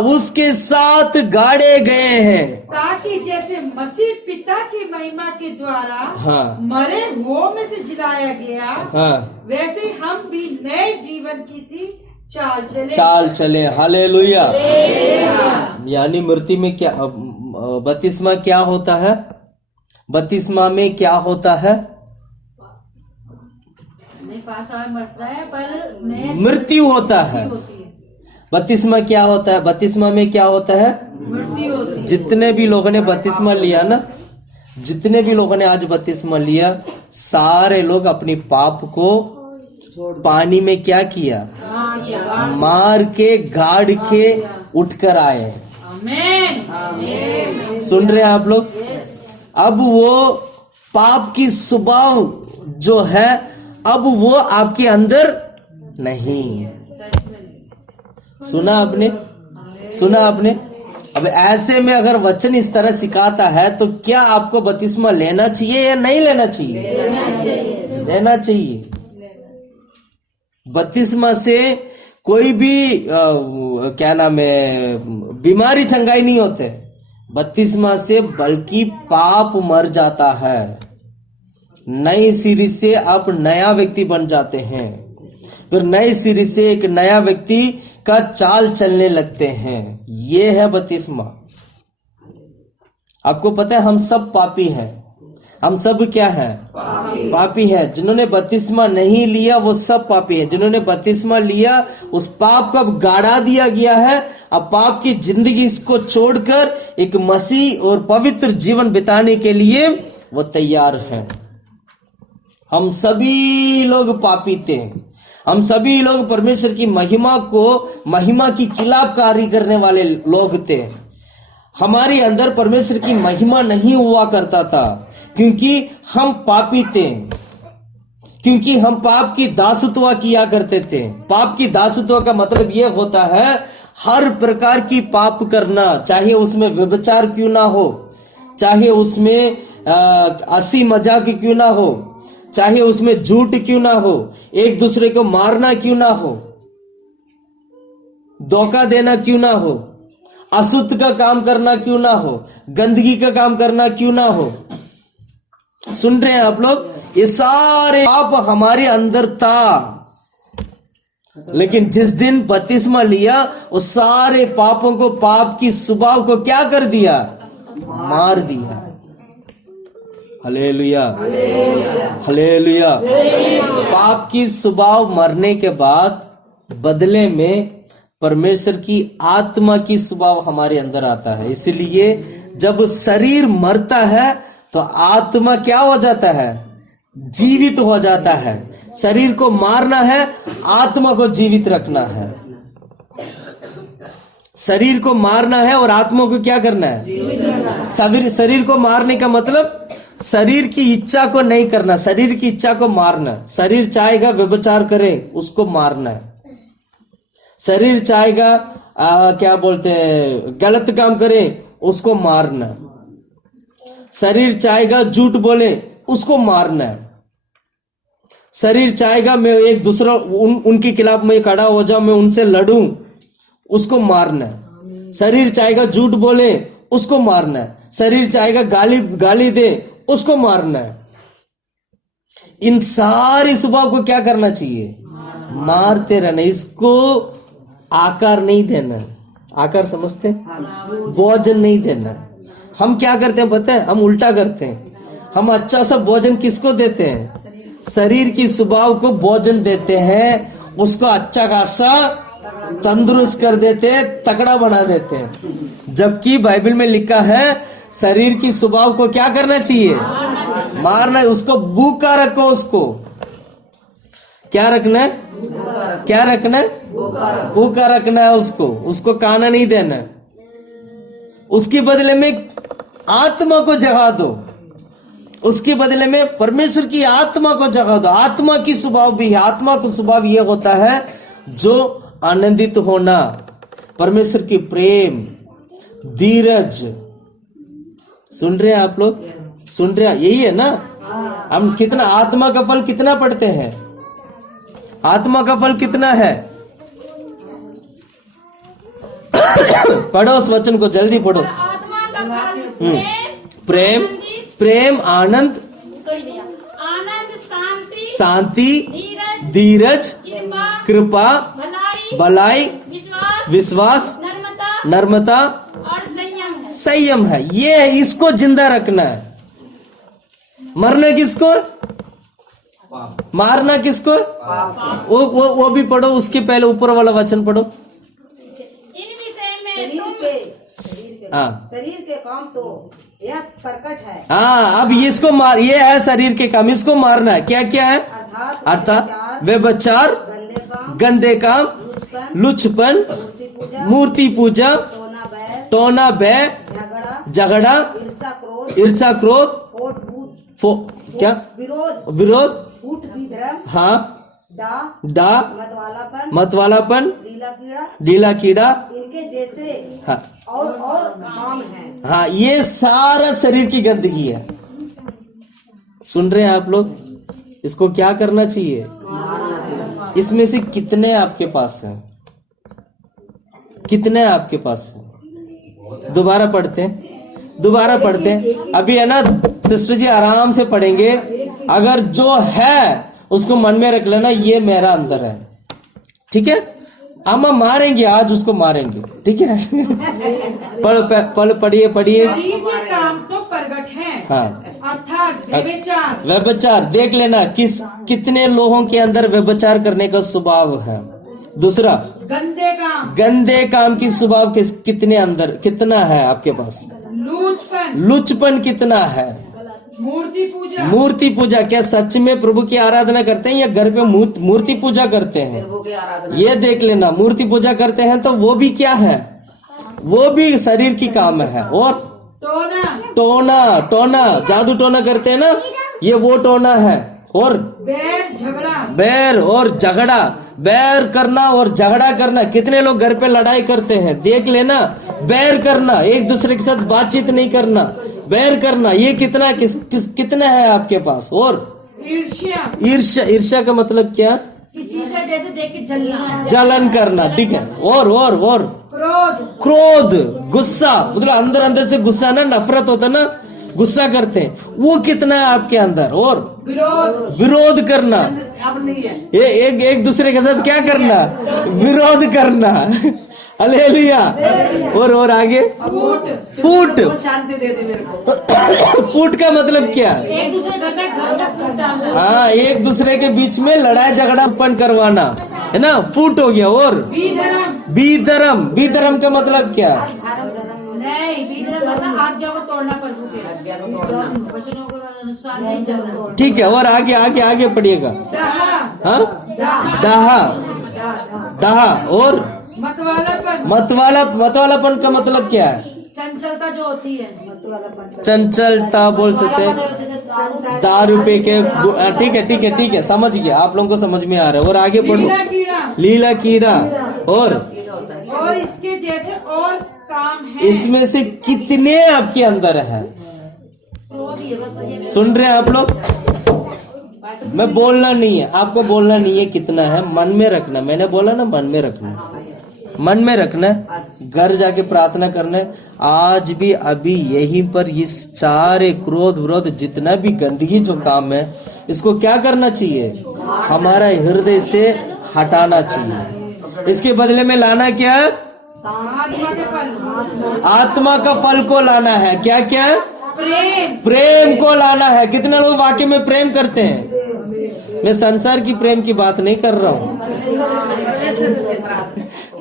उसके साथ गाड़े गए हैं, ताकि जैसे मसीह पिता की महिमा के द्वारा हाँ, मरे हुओं में से जिलाया गया, हाँ, वैसे हम भी नए जीवन की सी चाल चले। हालेलुया। यानी मृत्यु में क्या, बपतिस्मा क्या होता है? बपतिस्मा में क्या होता है? मरता है पर मृत्यु होता है। बपतिस्मा क्या होता है? बपतिस्मा में क्या होता है? मृत्यु होती है। जितने भी लोगों ने बपतिस्मा लिया ना, जितने भी लोगों ने आज बपतिस्मा लिया, सारे लोग अपनी पाप को पानी में क्या किया? मार के, गाड़ के उठकर आए। सुन रहे हैं आप लोग? अब वो पाप की स्वभाव जो है, अब वो आपके अंदर नहीं। सुना आपने? सुना आपने? अब ऐसे में अगर वचन इस तरह सिखाता है तो क्या आपको बपतिस्मा लेना चाहिए या नहीं लेना चाहिए? लेना चाहिए। बपतिस्मा से कोई भी क्या नाम है, बीमारी चंगाई नहीं होते बपतिस्मा से, बल्कि पाप मर जाता है। नई सिरे से आप नया व्यक्ति बन जाते हैं, फिर नई सिरे से एक नया व्यक्ति का चाल चलने लगते हैं। ये है बपतिस्मा। आपको पता है हम सब पापी हैं। हम सब क्या हैं? पापी हैं। जिन्होंने बपतिस्मा नहीं लिया वो सब पापी हैं। जिन्होंने बपतिस्मा लिया उस पाप को अब गाड़ा दिया गया है। अब पाप की जिंदगी को छोड़कर एक मसीह और पवित्र जीवन बिताने के लिए वो तैयार हैं। हम सभी लोग पापी थे। हम सभी लोग परमेश्वर की महिमा की खिलाफकारी करने वाले लोग थे। हमारे अंदर परमेश्वर की महिमा नहीं हुआ करता था, क्योंकि हम पापी थे, क्योंकि हम पाप की दासत्व किया करते थे। पाप की दासत्व का मतलब यह होता है हर प्रकार की पाप करना, चाहे उसमें व्यभिचार क्यों ना हो, चाहे उसमें हंसी मजाक क्यों ना हो, चाहे उसमें झूठ क्यों ना हो, एक दूसरे को मारना क्यों ना हो, धोखा देना क्यों ना हो, अशुद्ध का काम करना क्यों ना हो, गंदगी का काम करना क्यों ना हो। सुन रहे हैं आप लोग? ये सारे पाप हमारे अंदर था, लेकिन जिस दिन बपतिस्मा लिया उस सारे पापों को, पाप की स्वभाव को क्या कर दिया? मार दिया। Hallelujah, hallelujah. पाप की स्वभाव मरने के बाद बदले में परमेश्वर की आत्मा की स्वभाव हमारे अंदर आता है। इसलिए जब शरीर मरता है तो आत्मा क्या हो जाता है? जीवित हो जाता है। शरीर को मारना है, आत्मा को जीवित रखना है। शरीर को मारना है और आत्मा को क्या करना है? शरीर को मारने का मतलब शरीर की इच्छा को नहीं करना, शरीर की इच्छा को मारना। शरीर चाहेगा व्यभिचार करे, उसको मारना है। शरीर चाहेगा क्या बोलते हैं, गलत काम करे, उसको मारना। शरीर चाहेगा झूठ बोले, उसको मारना है। शरीर चाहेगा मैं एक दूसरा उनके खिलाफ मैं खड़ा हो जाऊं, मैं उनसे लड़ूं, उसको मारना है। शरीर चाहेगा झूठ बोले, उसको मारना है। शरीर चाहेगा गाली दे, उसको मारना है। इन सारी स्वभाव को क्या करना चाहिए? मारते रहना। इसको आकार नहीं देना। आकार समझते? भोजन नहीं देना। हम क्या करते हैं पता है? हम उल्टा करते हैं। हम अच्छा सा भोजन किसको देते हैं? शरीर की स्वभाव को भोजन देते हैं, उसको अच्छा खासा तंदुरुस्त कर देते हैं, तगड़ा बना देते हैं। जबकि बाइबल में लिखा है शरीर की स्वभाव को क्या करना चाहिए? मारना है। उसको भूखा रखो। उसको क्या रखना है? क्या रखना है? भूखा रखना है। उसको खाना नहीं देना। उसके बदले में आत्मा को जगा दो। उसके बदले में परमेश्वर की आत्मा को जगा दो। आत्मा की स्वभाव भी है, आत्मा का स्वभाव यह होता है जो आनंदित होना, परमेश्वर की प्रेम, धीरज। सुन रहे हैं आप लोग? सुन रहे हैं? यही है ना। हम कितना आत्मा का फल कितना पढ़ते हैं? आत्मा का फल कितना है? पढ़ो उस वचन को, जल्दी पढ़ो। आत्मा का फल प्रेम, प्रेम, आनंद, सॉरी भैया, आनंद, शांति, शांति, धीरज, धीरज, कृपा, कृपा, भलाई, भलाई, विश्वास, विश्वास, नम्रता नम्रता, और संयम है। संयम है। ये इसको जिंदा रखना है। मरना किसको? मारना किसको? वो भी पढ़ो। उसके पहले ऊपर वाला वचन पढ़ो। इन विषय में शरीर तुम पे हाँ शरीर के काम तो यह प्रकट है, हाँ, अब इसको मार, ये है शरीर के काम, इसको मारना है। क्या क्या है? अर्थात व्यभिचार, गंदे काम, गंदे काम, लुचपन, लुचपन, मूर्ति पूजा, टोना बैर, टोना भय, झगड़ा, झगड़ा, ईर्षा, क्रोध, ईर्षा, क्रोध, होठ, भूत, क्या विरोध, विरोध, फूट, विधर्म, हाँ, डा, मतवालापन, मतवालापन, लीला कीड़ा, ढीला कीड़ा, इनके जैसे हाँ और काम है। हाँ, ये सारा शरीर की गंदगी है। सुन रहे हैं आप लोग? इसको क्या करना चाहिए? इसमें से कितने आपके पास हैं? कितने आपके पास हैं? दोबारा पढ़ते हैं, दोबारा पढ़ते हैं। अभी है ना सिस्टर जी, आराम से पढ़ेंगे। अगर जो है उसको मन में रख लेना, ये मेरा अंदर है। ठीक है? हम मारेंगे आज, उसको मारेंगे। ठीक है? पढ़िए पढ़िए। शरीर के काम तो प्रगट है, हाँ, अर्थात व्यभिचार, व्यभिचार। देख लेना कितने लोगों के अंदर व्यभिचार करने का स्वभाव है। दूसरा, गंदे काम, गंदे काम की स्वभाव कितने अंदर, कितना है आपके पास? लूचपन, लुचपन कितना है? मूर्ति पूजा, मूर्ति पूजा। क्या सच में प्रभु की आराधना करते हैं या घर पे मूर्ति पूजा करते हैं? ये देख लेना। मूर्ति पूजा करते हैं तो वो भी क्या है? वो भी शरीर की काम है। और टोना, टोना, टोना, जादू टोना करते हैं ना, ये वो टोना है। और बैर, झगड़ा, बैर और झगड़ा, बैर करना और झगड़ा करना। कितने लोग घर पे लड़ाई करते हैं? देख लेना। बैर करना, एक दूसरे के साथ बातचीत नहीं करना, बैर करना, ये कितना कितना है आपके पास? और ईर्ष्या, ईर्ष्या, ईर्ष्या का मतलब क्या? किसी से जैसे देख के जलना, जलन करना। ठीक है? और क्रोध, क्रोध, गुस्सा, मतलब अंदर अंदर से गुस्सा ना, नफरत होता ना, गुस्सा करते हैं, वो कितना है आपके अंदर? और विरोध, विरोध करना, एक दूसरे के साथ क्या करना? विरोध करना। हालेलुया। और आगे फूट, शांति दे दे मेरे को। फूट का मतलब क्या? एक दूसरे घर में फूट डालना, हाँ, एक दूसरे के बीच में लड़ाई झगड़ा उत्पन्न करवाना, है ना? फूट हो गया। और बीधर्म, बीधर्म का मतलब क्या? नहीं, बीधर्म मतलब आज्ञा को तोड़ना, प्रभु के वचनों के अनुसार नहीं चलना। ठीक है? और आगे आगे आगे पढ़िएगा। हाँ, डाहा, डाहा। और मतवालापन का मतलब क्या है? चंचलता जो होती है, चंचलता बोल सकते हैं, दारू पे के। ठीक है, ठीक है, ठीक है, समझ गया, आप लोगों को समझ में आ रहा है। और आगे पढ़ो। लीला कीड़ा, लीला कीड़ा। और इसके जैसे और काम है। इसमें से कितने आपके अंदर है? सुन रहे हैं आप लोग? मैं बोलना नहीं है, आपको बोलना नहीं है कितना है, मन में रखना। मैंने बोला ना, मन में रखना, मन में रखना। घर जाके प्रार्थना करना। आज भी अभी यहीं पर ये सारे क्रोध विरोध जितना भी गंदगी जो काम है, इसको क्या करना चाहिए? हमारा हृदय से हटाना चाहिए। इसके बदले में लाना क्या है? आत्मा का फल को लाना है। क्या क्या? प्रेम को लाना है। कितने लोग वाकई में प्रेम करते हैं? मैं संसार की प्रेम की बात नहीं कर रहा हूँ,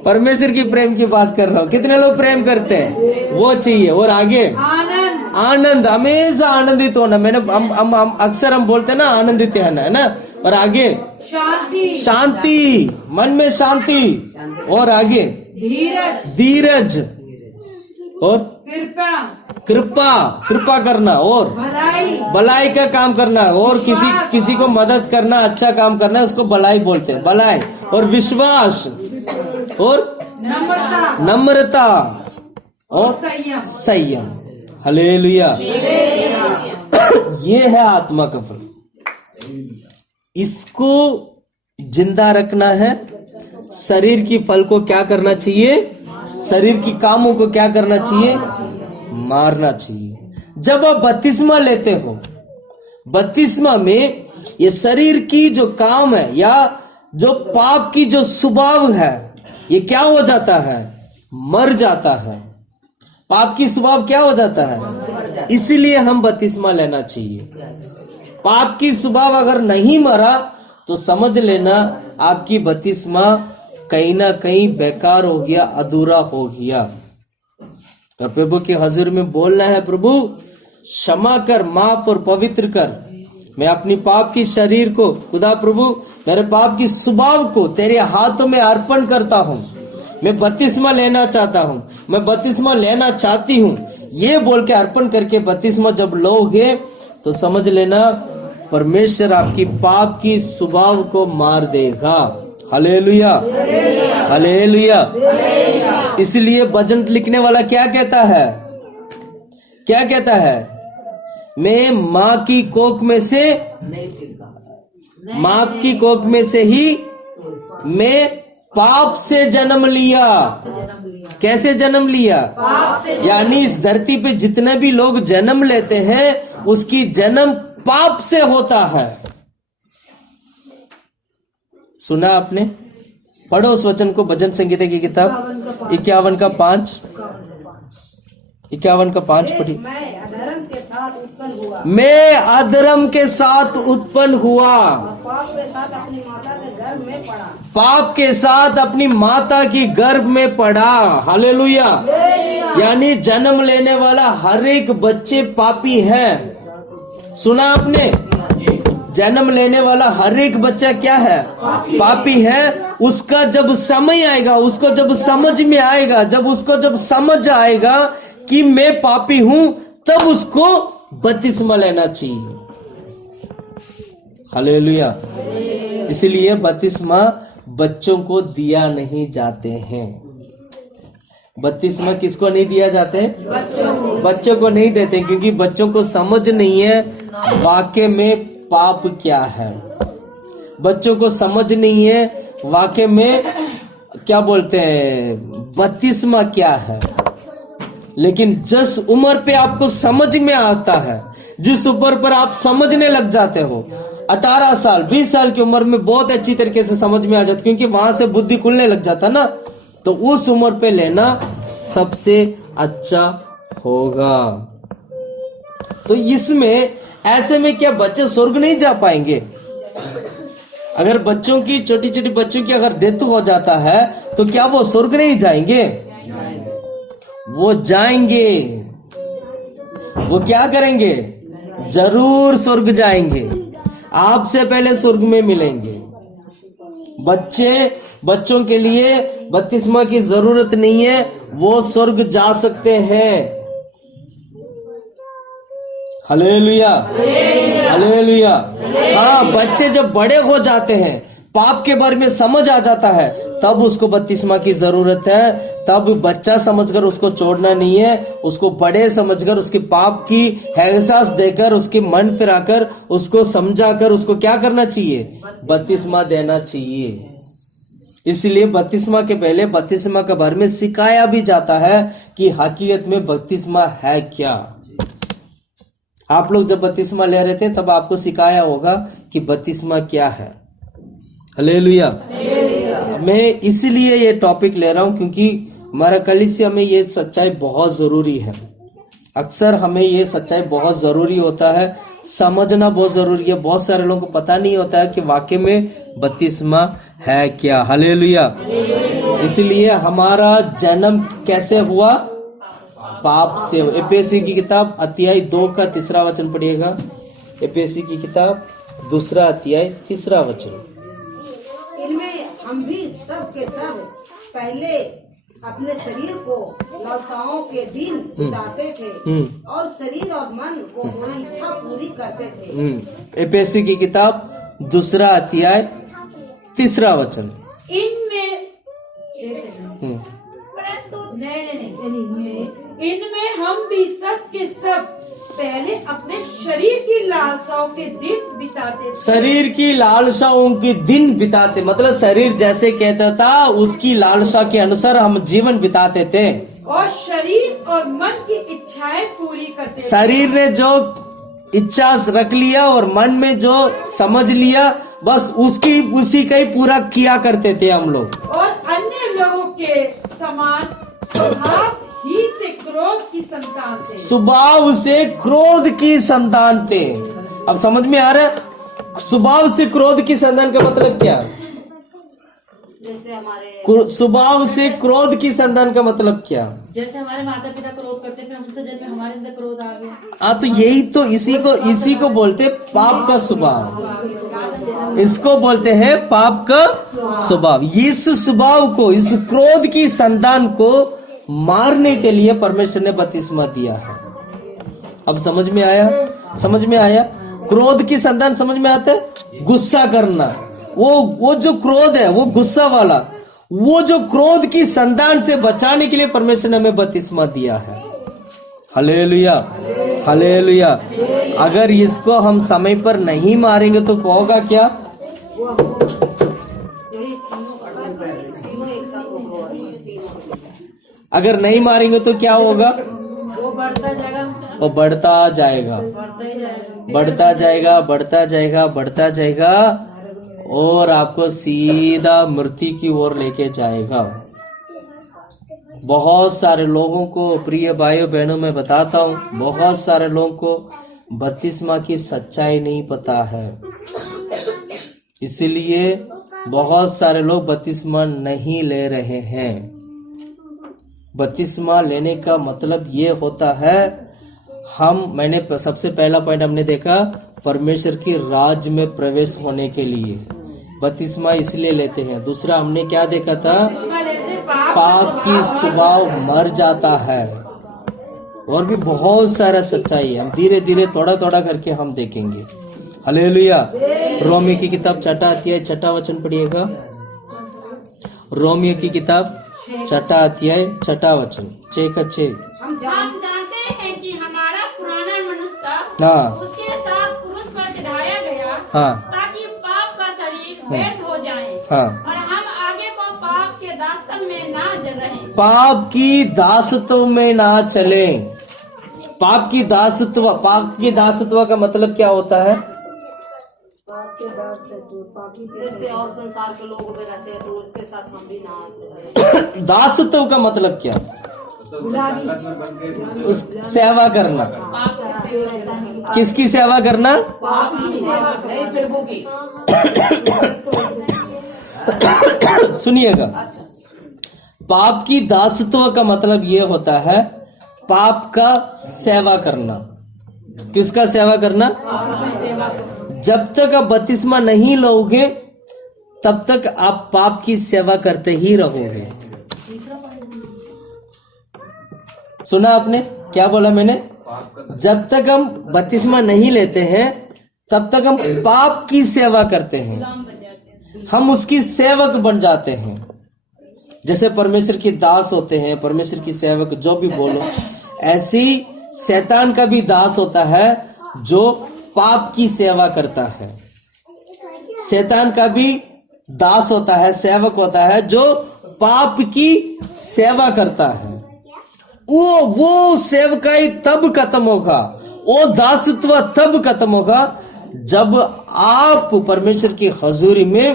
परमेश्वर की प्रेम की बात कर रहा हूँ। कितने लोग प्रेम करते हैं? वो चाहिए। और आगे आनंद, हमेशा आनंदित होना। मैंने हम अक्सर हम बोलते हैं ना, आनंदित है ना। और आगे शांति, शांति, मन में शांति। और आगे धीरज, धीरज। और कृपा, कृपा करना और भलाई, भलाई का काम करना और किसी को मदद करना, अच्छा काम करना है, उसको भलाई बोलते हैं। भलाई और विश्वास और नम्रता और संयम। हालेलुया। ये है आत्मा का फल। इसको जिंदा रखना है। शरीर की फल को क्या करना चाहिए? शरीर की कामों को क्या करना चाहिए? मारना चाहिए। जब आप बपतिस्मा लेते हो, बपतिस्मा में ये शरीर की जो काम है या जो पाप की जो स्वभाव है, ये क्या हो जाता है? मर जाता है। पाप की स्वभाव क्या हो जाता है? इसीलिए हम बपतिस्मा लेना चाहिए। पाप की स्वभाव अगर नहीं मरा तो समझ लेना आपकी बपतिस्मा कहीं ना कहीं बेकार हो गया, अधूरा हो गया। तो प्रभु के हजूर में बोलना है, प्रभु क्षमा कर, माफ और पवित्र कर। मैं अपनी पाप की शरीर को, खुदा प्रभु मेरे पाप की स्वभाव को तेरे हाथों में अर्पण करता हूं। मैं बपतिस्मा लेना चाहता हूं, मैं बपतिस्मा लेना चाहती हूं। ये बोल के अर्पण करके बपतिस्मा जब लोगे तो समझ लेना परमेश्वर आपकी पाप की स्वभाव को मार देगा। Hallelujah, hallelujah. इसलिए भजन लिखने वाला क्या कहता है? क्या कहता है? मैं माँ की कोख में से, माँ की कोख में से ही मैं पाप से जन्म लिया। कैसे जन्म लिया? यानी इस धरती पे जितने भी लोग जन्म लेते हैं उसकी जन्म पाप से होता है। सुना आपने? पढ़ो उस वचन को, भजन संगीता की किताब 51 का 5, 51 का 5 पढ़ी। मैं अधर्म के साथ उत्पन्न हुआ, मैं अधर्म के साथ उत्पन्न हुआ, पाप के साथ अपनी माता के गर्भ में पड़ा। पाप के साथ अपनी माता की गर्भ में पड़ा। हालेलुया। यानी जन्म लेने वाला हर एक बच्चे पापी है। सुना आपने? जन्म लेने वाला हर एक बच्चा क्या है? पापी है। उसका जब समय आएगा, उसको जब समझ में आएगा, जब उसको जब समझ आएगा कि मैं पापी हूं, तब उसको बपतिस्मा लेना चाहिए। हालेलुया। इसलिए बपतिस्मा बच्चों को दिया नहीं जाते हैं। बपतिस्मा किसको नहीं दिया जाते? बच्चों को नहीं देते, क्योंकि बच्चों को समझ नहीं है वाकई में पाप क्या है। बच्चों को समझ नहीं है वाकई में क्या बोलते हैं बपतिस्मा क्या है। लेकिन जिस उम्र पे आपको समझ में आता है, जिस उम्र पर आप समझने लग जाते हो, 18 साल 20 साल की उम्र में बहुत अच्छी तरीके से समझ में आ जाती, क्योंकि वहां से बुद्धि खुलने लग जाता ना, तो उस उम्र पे लेना सबसे अच्छा होगा। तो इसमें ऐसे में क्या बच्चे स्वर्ग नहीं जा पाएंगे? अगर बच्चों की, छोटी छोटी बच्चों की अगर डेथ हो जाता है तो क्या वो स्वर्ग नहीं जाएंगे? वो जाएंगे। वो क्या करेंगे? जरूर स्वर्ग जाएंगे। आपसे पहले स्वर्ग में मिलेंगे। बच्चों के लिए बपतिस्मा की जरूरत नहीं है, वो स्वर्ग जा सकते हैं। Hallelujah, hallelujah. हाँ, बच्चे जब बड़े हो जाते हैं, पाप के बारे में समझ आ जाता है, तब उसको बपतिस्मा की जरूरत है। तब बच्चा समझकर उसको छोड़ना नहीं है, उसको बड़े समझकर उसके पाप की एहसास देकर, उसके मन फिराकर, उसको समझाकर उसको क्या करना चाहिए? बपतिस्मा देना चाहिए। इसलिए बपतिस्मा के पहले बपतिस्मा के बारे में सिखाया भी जाता है कि हकीकत में बपतिस्मा है क्या। आप लोग जब बपतिस्मा ले रहे थे तब आपको सिखाया होगा कि बपतिस्मा क्या है। हालेलुया। मैं इसलिए ये टॉपिक ले रहा हूं क्योंकि हमारा कलीसिया में ये सच्चाई बहुत जरूरी है। अक्सर हमें ये सच्चाई बहुत जरूरी होता है, समझना बहुत जरूरी है। बहुत सारे लोगों को पता नहीं होता है कि वाकई में बपतिस्मा है क्या। हालेलुया। इसलिए हमारा जन्म कैसे हुआ? पाप से। एफएसी की किताब अध्याय 2 का 3 वचन पढ़िएगा। एफएसी की किताब 2 अध्याय 3 वचन। इनमें हम भी सब के सब पहले अपने शरीर को लालसाओं के दिन बिताते थे और शरीर और मन को पूरी इच्छा पूरी करते थे। एफेसी की किताब 2 अध्याय 3 वचन। इनमें हम भी सब के सब पहले अपने शरीर की लालसाओं के दिन बिताते थे। शरीर की लालसाओं के दिन बिताते, मतलब शरीर जैसे कहता था उसकी लालसा के अनुसार हम जीवन बिताते थे और शरीर और मन की इच्छाएं पूरी करते थे। शरीर ने जो इच्छा रख लिया और मन में जो समझ लिया, बस उसी का ही पूरा किया करते थे हम लोग। और अन्य लोगों के समान स्वभाव ही से क्रोध की संतान थे। स्वभाव से क्रोध की संतान थे। अब समझ में आ रहा है स्वभाव से क्रोध की संतान का मतलब क्या? जैसे हमारे स्वभाव से क्रोध की संतान का मतलब क्या? जैसे हमारे माता पिता क्रोध करते फिर उनसे जन्म में हमारे अंदर क्रोध आ गया। हाँ, तो यही तो इसी को बोलते पाप का स्वभाव। इसको बोलते हैं पाप का स्वभाव। इस स्वभाव को, इस क्रोध की संतान को मारने के लिए परमेश्वर ने बपतिस्मा दिया है। अब समझ में आया? समझ में आया? क्रोध की संतान समझ में आता है? गुस्सा करना। वो जो क्रोध है, वो गुस्सा वाला, वो जो क्रोध की संतान से बचाने के लिए परमेश्वर ने हमें बपतिस्मा दिया है। Hallelujah, hallelujah. अगर इसको हम समय पर नहीं मारेंगे तो होगा क्या? अगर नहीं मारेंगे तो क्या होगा? वो बढ़ता जाएगा, वो बढ़ता जाएगा, बढ़ता ही जाएगा, बढ़ता जाएगा, बढ़ता जाएगा, बढ़ता जाएगा और आपको सीधा मृत्यु की ओर लेके जाएगा। बहुत सारे लोगों को, प्रिय भाइयों बहनों, मैं बताता हूँ, बहुत सारे लोगों को बपतिस्मा की सच्चाई नहीं पता है। इसलिए बहुत सारे लोग बपतिस्मा नहीं ले रहे हैं। बपतिस्मा लेने का मतलब ये होता है, मैंने सबसे पहला पॉइंट हमने देखा, परमेश्वर की राज में प्रवेश होने के लिए बपतिस्मा इसलिए लेते हैं। दूसरा हमने क्या देखा था? पाप की स्वभाव मर जाता है। और भी बहुत सारा सच्चाई है, हम धीरे धीरे थोड़ा थोड़ा करके हम देखेंगे। हालेलुया। रोमियो की किताब 6 अध्याय 6 वचन पढ़िएगा। रोमियो की किताब 6 अध्याय 6 वचन 6। हम जानते हैं कि हमारा पुराना मनुष्य हाँ, उसके साथ क्रूस पर चढ़ाया गया, हाँ, ताकि पाप का शरीर व्यर्थ हो जाए हाँ, और हम आगे को पाप के दास्तन में ना रहें। पाप की दासत्व में ना चले। पाप की दासत्व का मतलब क्या होता है? जैसे और संसार के लोग भी रहते हैं तो उसके साथ हम भी ना चले। दासत्व का मतलब क्या? उस सेवा करना। किसकी सेवा करना? सुनिएगा, पाप की दासत्व का मतलब ये होता है पाप का सेवा करना। किसका सेवा करना? जब तक आप बपतिस्मा नहीं लोगे तब तक आप पाप की सेवा करते ही रहोगे। सुना आपने क्या बोला मैंने? जब तक हम बपतिस्मा नहीं लेते हैं तब तक हम पाप की सेवा करते हैं, हम उसकी सेवक बन जाते हैं। जैसे परमेश्वर की दास होते हैं, परमेश्वर की सेवक, जो भी बोलो, ऐसी शैतान का भी दास होता है जो पाप की सेवा करता है। शैतान का भी दास होता है, सेवक होता है जो पाप की सेवा करता है। वो सेवकाई तब खत्म होगा, वो दासत्व तब खत्म होगा जब आप परमेश्वर की हजूरी में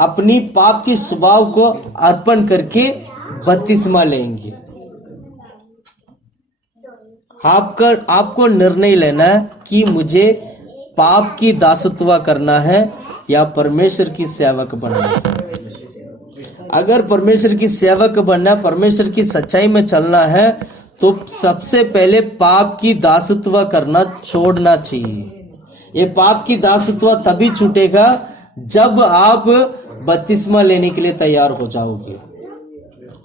अपनी पाप की स्वभाव को अर्पण करके बपतिस्मा लेंगे। आपको निर्णय लेना है कि मुझे पाप की दासत्व करना है या परमेश्वर की सेवक बनना है। अगर परमेश्वर की सेवक बनना, परमेश्वर की सच्चाई में चलना है तो सबसे पहले पाप की दासत्व करना छोड़ना चाहिए। ये पाप की दासत्व तभी छूटेगा जब आप बपतिस्मा लेने के लिए तैयार हो जाओगे।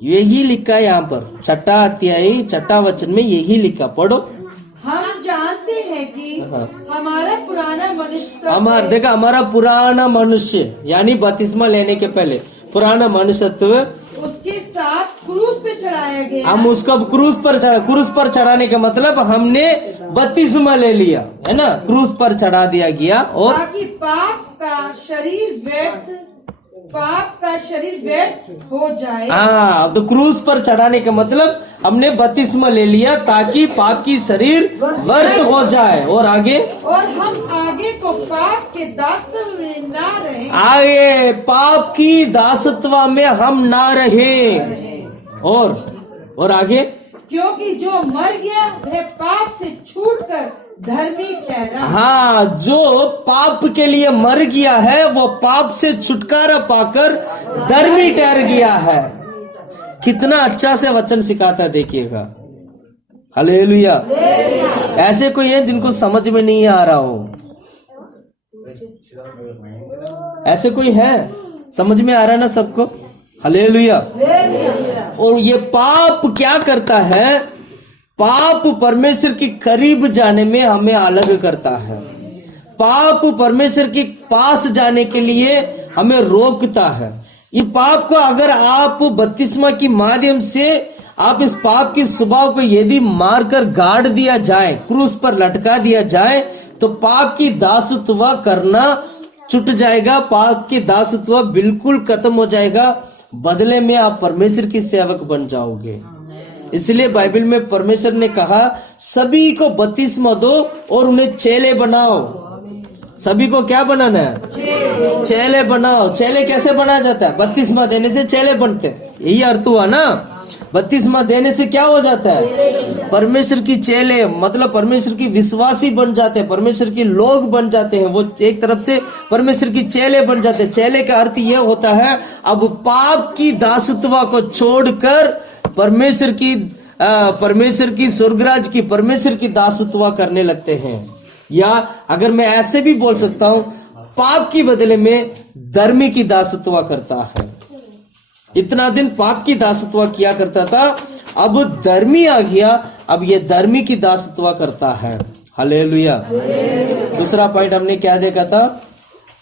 यही लिखा है यहाँ पर, छठा अध्याय छठा वचन में यही लिखा, पढ़ो। हम जानते हैं कि हमारा पुराना मनुष्य हमारा पुराना मनुष्य यानी बपतिस्मा लेने के पहले पुराना मनुष्यत्व उसके साथ क्रूस पे चढ़ाया गया। हम उसको क्रूस पर चढ़ाने का मतलब हमने बपतिस्मा ले लिया है ना, क्रूस पर चढ़ा दिया गया। और ताकि पाप का शरीर व्यर्थ हो जाए। हाँ, अब तो क्रूस पर चढ़ाने का मतलब हमने बपतिस्मा ले लिया ताकि पाप की शरीर व्यर्थ हो जाए। और आगे, और हम आगे को पाप के दासत्व में ना रहे। आगे पाप की दासत्व में हम ना रहे। और आगे, क्योंकि जो मर गया वह पाप से छूटकर धर्मी ठहरा। हाँ, जो पाप के लिए मर गया है वो पाप से छुटकारा पाकर धर्मी ठहर गया है। कितना अच्छा से वचन सिखाता है, देखिएगा। हालेलुया। ऐसे कोई है जिनको समझ में नहीं आ रहा हो? ऐसे कोई है? समझ में आ रहा है ना सबको? हालेलुया। और ये पाप क्या करता है? पाप परमेश्वर के करीब जाने में हमें अलग करता है। पाप परमेश्वर के पास जाने के लिए हमें रोकता है। इस पाप को अगर आप बपतिस्मा के माध्यम से आप इस पाप की स्वभाव को यदि मारकर गाड़ दिया जाए, क्रूस पर लटका दिया जाए, तो पाप की दासत्व करना छूट जाएगा। पाप की दासत्व बिल्कुल खत्म हो जाएगा। बदले में आप परमेश्वर की सेवक बन जाओगे। इसलिए बाइबल में परमेश्वर ने कहा सभी को बपतिस्मा दो और उन्हें चेले बनाओ। सभी को क्या बनाना है? चेले बनाओ। चेले कैसे बनाया जाता है? बपतिस्मा देने से चेले बनते हैं। यही अर्थ हुआ ना। बपतिस्मा देने से क्या हो जाता है? परमेश्वर की चेले, मतलब परमेश्वर की विश्वासी बन जाते हैं, परमेश्वर के लोग बन जाते हैं। वो एक तरफ से परमेश्वर की चेले बन जाते हैं। चेले का अर्थ यह होता है अब पाप की दासत्व को छोड़कर परमेश्वर की स्वर्गराज की परमेश्वर की दासत्व करने लगते हैं। या अगर मैं ऐसे भी बोल सकता हूं, पाप की बदले में धर्मी की दासत्व करता है। इतना दिन पाप की दासत्व किया करता था, अब धर्मी आ गया, अब ये धर्मी की दासत्व करता है। हालेलुया। दूसरा पॉइंट हमने क्या देखा था?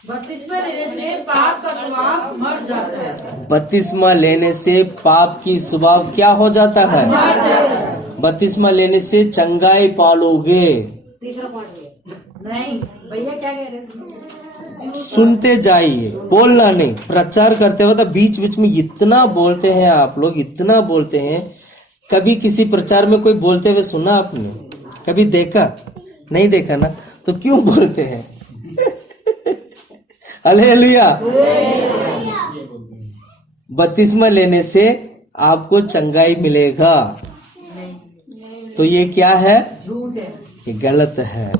बपतिस्मा लेने से पाप का स्वभाव मर जाता है। बपतिस्मा लेने से पाप की स्वभाव क्या हो जाता है? बपतिस्मा लेने से चंगाई पालोगे। तीसरा पॉइंट नहीं भैया क्या कह रहे थे? सुनते जाइए, बोलना नहीं। प्रचार करते हुए तो बीच बीच में इतना बोलते हैं आप लोग, इतना बोलते हैं। कभी किसी प्रचार में कोई बोलते हुए सुना आपने? कभी देखा? नहीं देखा ना, तो क्यों बोलते हैं? हालेलुया। बपतिस्मा लेने से आपको चंगाई मिलेगा, तो ये क्या है? झूठ है, ये गलत है।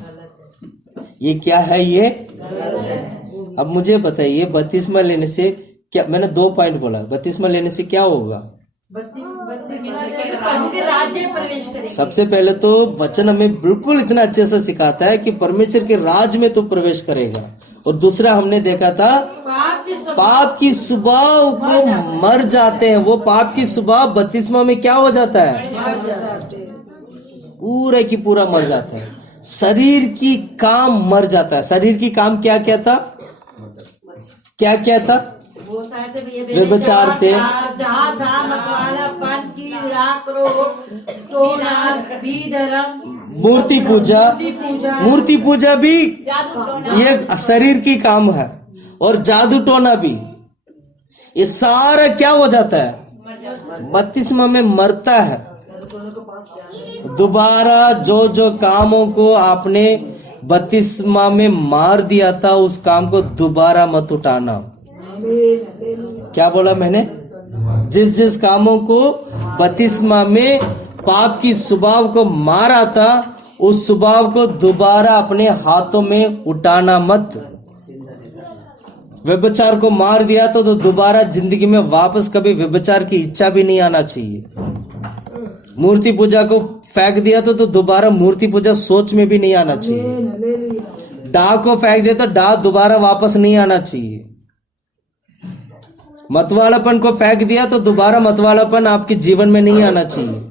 ये क्या है? ये अब मुझे बताइए, बपतिस्मा लेने से क्या? मैंने 2 पॉइंट बोला। बपतिस्मा लेने से क्या होगा? प्रभु के राज्य में प्रवेश करेंगे। सबसे पहले तो वचन हमें बिल्कुल इतना अच्छे से सिखाता है कि परमेश्वर के राज में तो प्रवेश करेगा। और दूसरा हमने देखा था पाप की स्वभाव को मर जाते हैं। वो पाप की स्वभाव बपतिस्मा में क्या हो जाता है? पूरा की पूरा मर जाता है। शरीर की काम मर जाता है। शरीर की काम क्या क्या था? क्या क्या था? वो सारे थे भैया, व्यभिचार थे, मूर्ति पूजा। मूर्ति पूजा भी ये शरीर की काम है, और जादू टोना भी। ये सारा क्या हो जाता है? बपतिस्मा में मरता है। दोबारा जो कामों को आपने बपतिस्मा में मार दिया था, उस काम को दोबारा मत उठाना। क्या बोला मैंने? जिस कामों को बपतिस्मा में पाप की स्वभाव को मारा था, उस स्वभाव को दोबारा अपने हाथों में उठाना मत। व्यभिचार को मार दिया तो दोबारा जिंदगी में वापस कभी व्यभिचार की इच्छा भी नहीं आना चाहिए। मूर्ति पूजा को फेंक दिया तो दोबारा मूर्ति पूजा सोच में भी नहीं आना चाहिए। डाह को फेंक दिया तो डाह दोबारा वापस नहीं आना चाहिए। मतवालापन को फेंक दिया तो दोबारा मतवालापन आपके जीवन में नहीं आना चाहिए।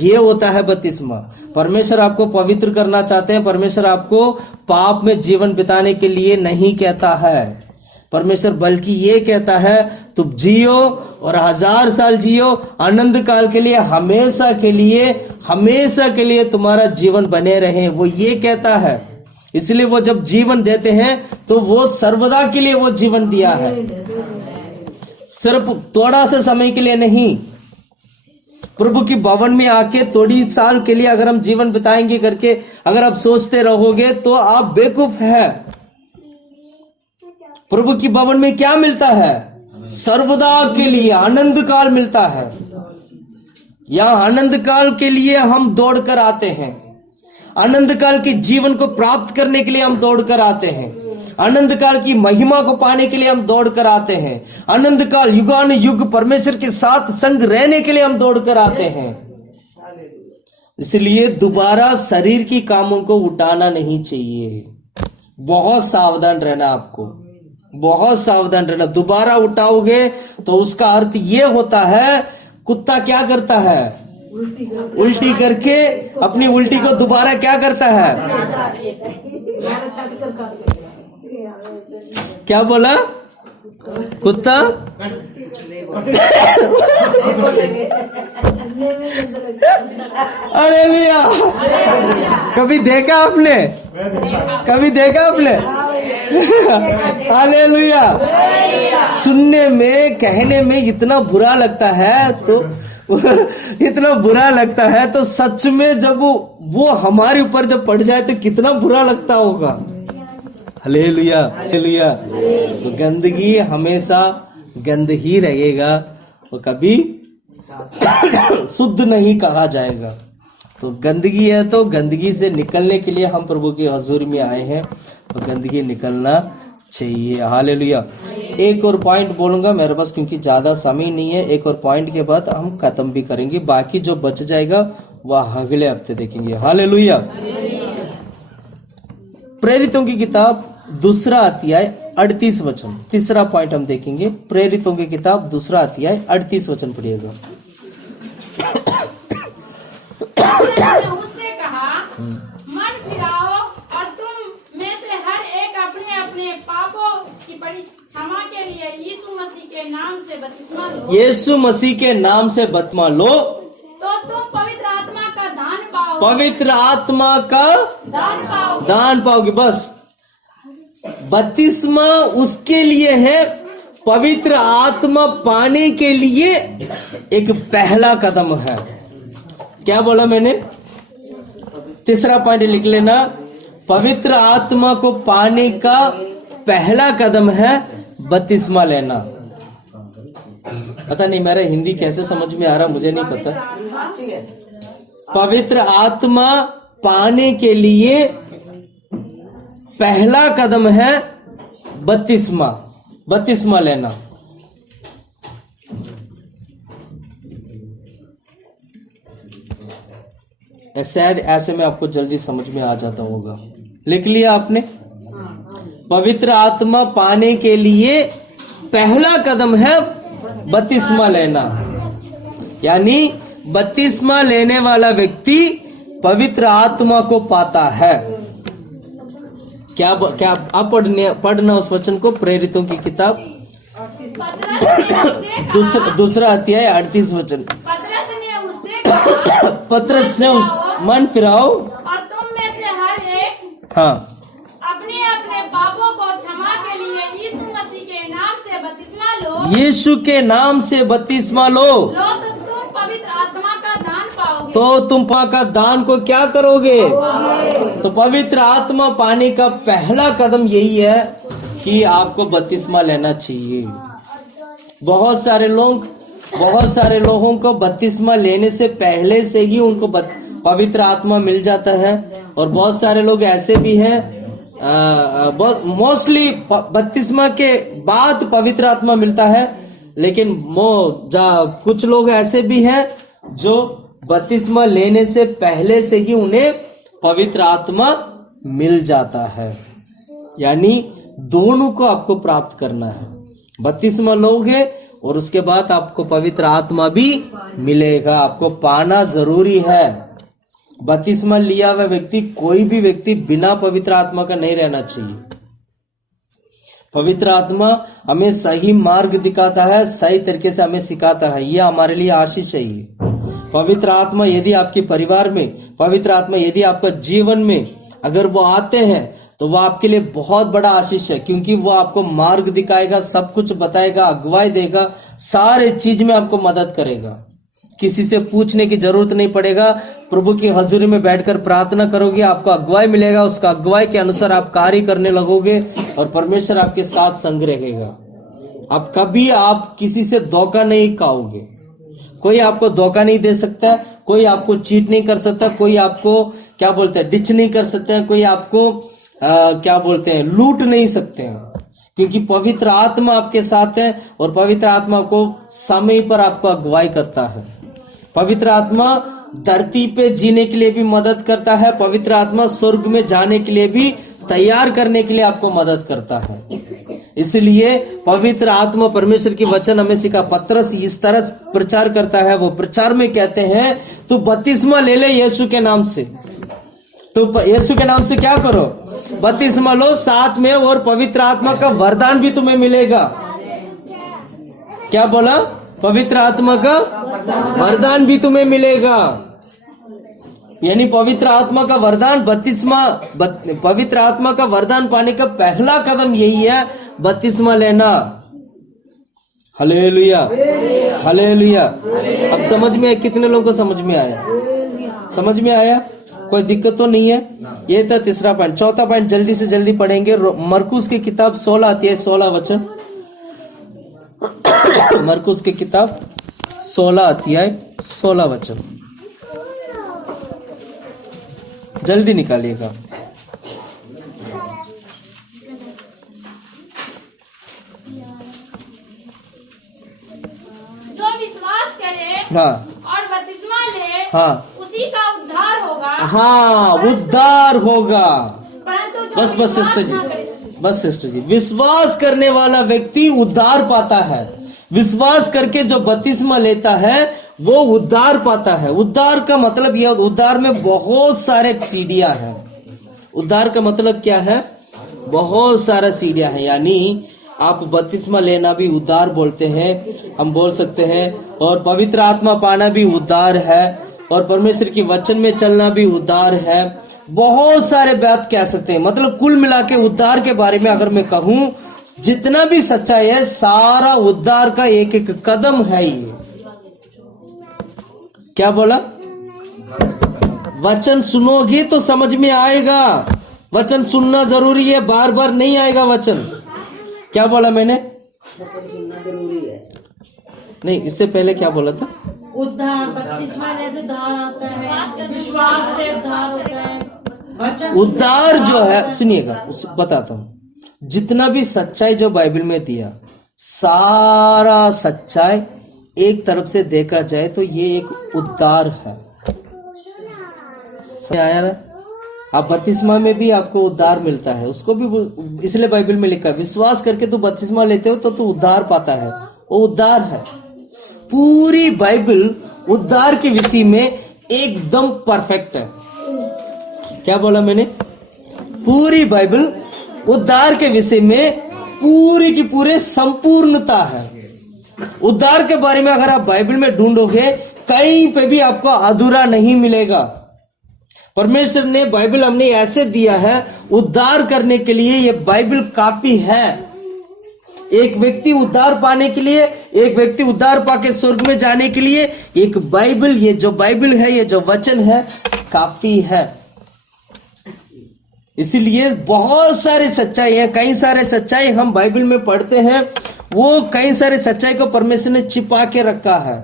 ये होता है बपतिस्मा। परमेश्वर आपको पवित्र करना चाहते हैं। परमेश्वर आपको पाप में जीवन बिताने के लिए नहीं कहता है परमेश्वर, बल्कि ये कहता है तुम जियो और 1000 साल जियो, आनंद काल के लिए, हमेशा के लिए तुम्हारा जीवन बने रहे, वो ये कहता है। इसलिए वो जब जीवन देते हैं तो वो सर्वदा के लिए वो जीवन दिया है, सिर्फ थोड़ा सा समय के लिए नहीं। प्रभु की भवन में आके थोड़ी साल के लिए अगर हम जीवन बिताएंगे करके अगर आप सोचते रहोगे तो आप बेवकूफ है। प्रभु की भवन में क्या मिलता है? सर्वदा के लिए आनंद काल मिलता है। यहां आनंद काल के लिए हम दौड़ कर आते हैं, आनंद काल के जीवन को प्राप्त करने के लिए हम दौड़ कर आते हैं, आनंद काल की महिमा को पाने के लिए हम दौड़ कर आते हैं, आनंद काल युगान युग परमेश्वर के साथ संग रहने के लिए हम दौड़ कर आते हैं। इसलिए दोबारा शरीर की कामों को उठाना नहीं चाहिए। बहुत सावधान रहना, आपको बहुत सावधान रहना। दोबारा उठाओगे तो उसका अर्थ ये होता है, कुत्ता क्या करता है? उल्टी करके अपनी उल्टी को दोबारा क्या करता है? क्या बोला? कुत्ता हालेलुया। कभी देखा आपने? कभी देखा आपने? हालेलुया। सुनने में, कहने में इतना बुरा लगता है, तो इतना बुरा लगता है, तो सच में जब वो हमारे ऊपर जब पड़ जाए तो कितना बुरा लगता होगा। Hallelujah, hallelujah. तो गंदगी हमेशा गंद ही रहेगा, वो कभी शुद्ध नहीं कहा जाएगा। तो गंदगी है तो गंदगी से निकलने के लिए हम प्रभु की हजूर में आए हैं, तो गंदगी निकलना चाहिए। हालेलुया। एक और पॉइंट बोलूंगा मेरे पास, क्योंकि ज्यादा समय नहीं है। एक और पॉइंट के बाद हम खत्म भी करेंगे, बाकी जो बच जाएगा वह अगले हफ्ते देखेंगे। हालेलुया। प्रेरितों की किताब 2 अध्याय 38 वचन, तीसरा पॉइंट हम देखेंगे। प्रेरितों की किताब 2 अध्याय 38 वचन पढ़िएगा। उससे कहा, मन फिराओ और तुम में से हर एक अपने अपने पापों की क्षमा के लिए यीशु मसीह के नाम से बपतिस्मा लो। यीशु मसीह के नाम से बपतिस्मा लो तो तुम पवित्र आत्मा का दान पाओगे। पवित्र आत्मा का दान पाओगे। बस बपतिस्मा उसके लिए है, पवित्र आत्मा पाने के लिए एक पहला कदम है। क्या बोला मैंने? तीसरा पॉइंट लिख लेना। पवित्र आत्मा को पाने का पहला कदम है बपतिस्मा लेना। पता नहीं मेरा हिंदी कैसे समझ में आ रहा, मुझे नहीं पता। पवित्र आत्मा पाने के लिए पहला कदम है बपतिस्मा, बपतिस्मा लेना। शायद ऐसे में आपको जल्दी समझ में आ जाता होगा। लिख लिया आपने? पवित्र आत्मा पाने के लिए पहला कदम है बपतिस्मा लेना। यानी बपतिस्मा लेने वाला व्यक्ति पवित्र आत्मा को पाता है। क्या आप पढ़ना उस वचन को, प्रेरितों की किताब 2 अध्याय 38 वचन। पतरस ने उस मन फिराओ और तुम में से हर एक हाँ अपने अपने पापों को क्षमा के लिए यीशु मसीह के नाम से बपतिस्मा लो। यीशु के नाम से बपतिस्मा लो तो तुम पवित्र आत्मा का दान पाओगे। तो तुम का दान को क्या करोगे? तो पवित्र आत्मा पाने का पहला कदम यही है कि आपको बपतिस्मा लेना चाहिए। बहुत सारे लोगों को बपतिस्मा लेने से पहले से ही उनको पवित्र आत्मा मिल जाता है। और बहुत सारे लोग ऐसे भी हैं, मोस्टली बपतिस्मा के बाद पवित्र आत्मा मिलता है, लेकिन कुछ लोग ऐसे भी हैं जो बपतिस्मा लेने से पहले से ही उन्हें पवित्र आत्मा मिल जाता है। यानी दोनों को आपको प्राप्त करना है। बपतिस्मा लोगे और उसके बाद आपको पवित्र आत्मा भी मिलेगा। आपको पाना जरूरी है। बपतिस्मा लिया हुआ व्यक्ति, कोई भी व्यक्ति बिना पवित्र आत्मा का नहीं रहना चाहिए। पवित्र आत्मा हमें सही मार्ग दिखाता है, सही तरीके से हमें सिखाता है। यह हमारे लिए आशीष है। पवित्र आत्मा यदि आपके परिवार में, पवित्र आत्मा यदि आपका जीवन में अगर वो आते हैं तो वो आपके लिए बहुत बड़ा आशीष है, क्योंकि वो आपको मार्ग दिखाएगा, सब कुछ बताएगा, अगुवाई देगा, सारे चीज में आपको मदद करेगा। किसी से पूछने की जरूरत नहीं पड़ेगा। प्रभु की हजूरी में बैठकर प्रार्थना करोगे, आपको अगुवाई मिलेगा, उसका अगुवाई के अनुसार आप कार्य करने लगोगे और परमेश्वर आपके साथ संग रहेगा। आप किसी से धोखा नहीं खाओगे। कोई आपको धोखा नहीं दे सकता, कोई आपको चीट नहीं कर सकता, कोई आपको क्या बोलते हैं डिच नहीं कर सकते हैं, कोई आपको क्या बोलते हैं लूट नहीं सकते हैं, क्योंकि पवित्र आत्मा आपके साथ है और पवित्र आत्मा को समय पर आपको अगुवाई करता है। पवित्र आत्मा धरती पे जीने के लिए भी मदद करता है। पवित्र आत्मा स्वर्ग में जाने के लिए भी तैयार करने के लिए आपको मदद करता है। इसलिए पवित्र आत्मा परमेश्वर की वचन हमें सिखा। पतरस इस तरह प्रचार करता है, वो प्रचार में कहते हैं तू बपतिस्मा ले ले यीशु के नाम से। तो यीशु के नाम से क्या करो, बपतिस्मा लो, साथ में और पवित्र आत्मा का वरदान भी तुम्हें मिलेगा। क्या बोला, पवित्र आत्मा का वरदान भी तुम्हें मिलेगा। यानी पवित्र आत्मा का वरदान पवित्र आत्मा का वरदान पाने का पहला कदम यही है, बपतिस्मा लेना। Hallelujah, hallelujah. अब समझ में, कितने लोगों को समझ में आया? समझ में आया? कोई दिक्कत तो नहीं है? ये था तीसरा पॉइंट। चौथा पॉइंट जल्दी से जल्दी पढ़ेंगे। मरकुस की किताब 16 अध्याय 16 वचन। मरकुस की किताब 16 अध्याय 16 वचन, जल्दी निकालिएगा। जो विश्वास करे हाँ और बपतिस्मा ले, हाँ उसी का उद्धार होगा। हाँ, उद्धार होगा। परंतु जो बस विश्वास सिस्टर जी, ना करे, बस सिस्टर जी, विश्वास करने वाला व्यक्ति उद्धार पाता है। विश्वास करके जो बपतिस्मा लेता है वो उद्धार पाता है। उद्धार का मतलब यह, उद्धार में बहुत सारे सीढ़ियां हैं। उद्धार का मतलब क्या है? बहुत सारा सीढ़ियां हैं। यानी आप बपतिस्मा लेना भी उद्धार बोलते हैं, हम बोल सकते हैं, और पवित्र आत्मा पाना भी उद्धार है, और परमेश्वर की वचन में चलना भी उद्धार है। बहुत सारे बात कह सकते हैं। मतलब कुल मिला के उद्धार के बारे में अगर मैं कहूं, जितना भी सच्चाई है, सारा उद्धार का एक एक कदम है। ये क्या बोला? वचन सुनोगे तो समझ में आएगा। वचन सुनना जरूरी है, बार बार नहीं आएगा वचन। क्या बोला मैंने? नहीं, इससे पहले क्या बोला था? उद्धार, बपतिस्मा लेने से उद्धार आता है, विश्वास से उद्धार होता है, वचन उद्धार जो है, सुनिएगा, बताता हूं। जितना भी सच्चाई जो बाइबल में दिया, सारा सच्चाई एक तरफ से देखा जाए तो ये एक उद्धार है। समझ आया ना? आप बपतिस्मा में भी आपको उद्धार मिलता है, उसको भी इसलिए बाइबल में लिखा है, विश्वास करके तू बपतिस्मा लेते हो तो तू उद्धार पाता है। वो उद्धार है। पूरी बाइबल उद्धार के विषय में एकदम परफेक्ट है। क्या बोला मैंने? पूरी बाइबल उद्धार के विषय में पूरी की पूरे संपूर्णता है। उद्धार के बारे में अगर आप बाइबल में ढूंढोगे, कहीं पे भी आपको अधूरा नहीं मिलेगा। परमेश्वर ने बाइबल हमने ऐसे दिया है, उद्धार करने के लिए ये बाइबल काफी है। एक व्यक्ति उद्धार पाने के लिए, एक व्यक्ति उद्धार पाके स्वर्ग में जाने के लिए, एक बाइबल, ये जो बाइबल है, ये जो वचन है, काफी है। इसीलिए बहुत सारे सच्चाई है, कई सारे सच्चाई हम बाइबल में पढ़ते हैं। वो कई सारे सच्चाई को परमेश्वर ने छिपा के रखा है।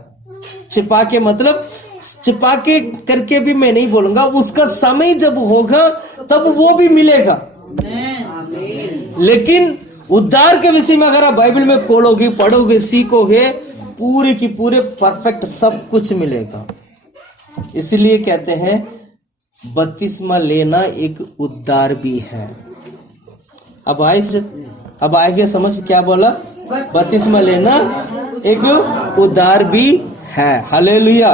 छिपा के मतलब छिपा के करके भी मैं नहीं बोलूंगा, उसका समय जब होगा तब वो भी मिलेगा। लेकिन उद्धार के विषय में अगर आप बाइबल में खोलोगे, पढ़ोगे, सीखोगे, पूरे की पूरे परफेक्ट सब कुछ मिलेगा। इसलिए कहते हैं बपतिस्मा लेना एक उद्धार भी है। अब आएगा समझ? क्या बोला? बपतिस्मा लेना एक उद्धार भी है। हालेलुया।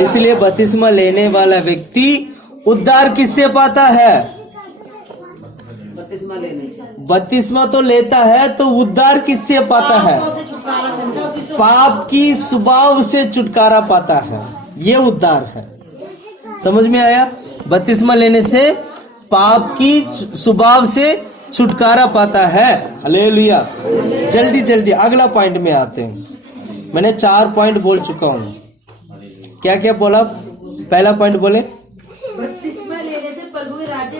इसलिए बपतिस्मा लेने वाला व्यक्ति उद्धार किससे पाता है? बपतिस्मा लेने से। बपतिस्मा तो लेता है तो उद्धार किससे पाता है? पापों से छुटकारा मिलता है, उसी से पाप की स्वभाव से छुटकारा पाता है, ये उद्धार है। समझ में आया? बपतिस्मा लेने से पाप की स्वभाव से छुटकारा पाता है। हालेलुया। जल्दी जल्दी अगला पॉइंट में आते हैं। मैंने 4 पॉइंट बोल चुका हूँ। क्या क्या बोला? पहला पॉइंट बोले बपतिस्मा लेने से प्रभु के राज्य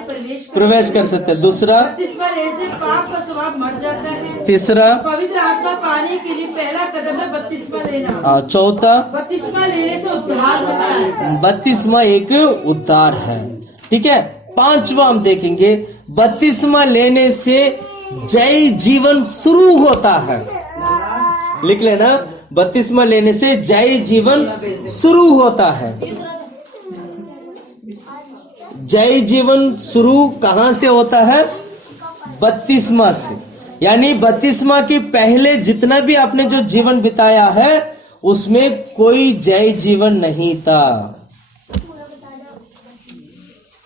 प्रवेश कर सकते हैं। दूसरा, बपतिस्मा लेने से पाप का स्वभाव मर जाता है। तीसरा, पवित्र आत्मा पाने के लिए पहला कदम है बपतिस्मा लेना। चौथा, बपतिस्मा लेने से उद्धार होता है। बपतिस्मा एक उद्धार है। ठीक है। पांचवा हम देखेंगे, बपतिस्मा लेने से जय जीवन शुरू होता है। लिख लेना, बपतिस्मा लेने से जय जीवन शुरू होता है। जय जीवन शुरू कहां से होता है? बपतिस्मा से। यानी बपतिस्मा के पहले जितना भी आपने जो जीवन बिताया है उसमें कोई जय जीवन नहीं था।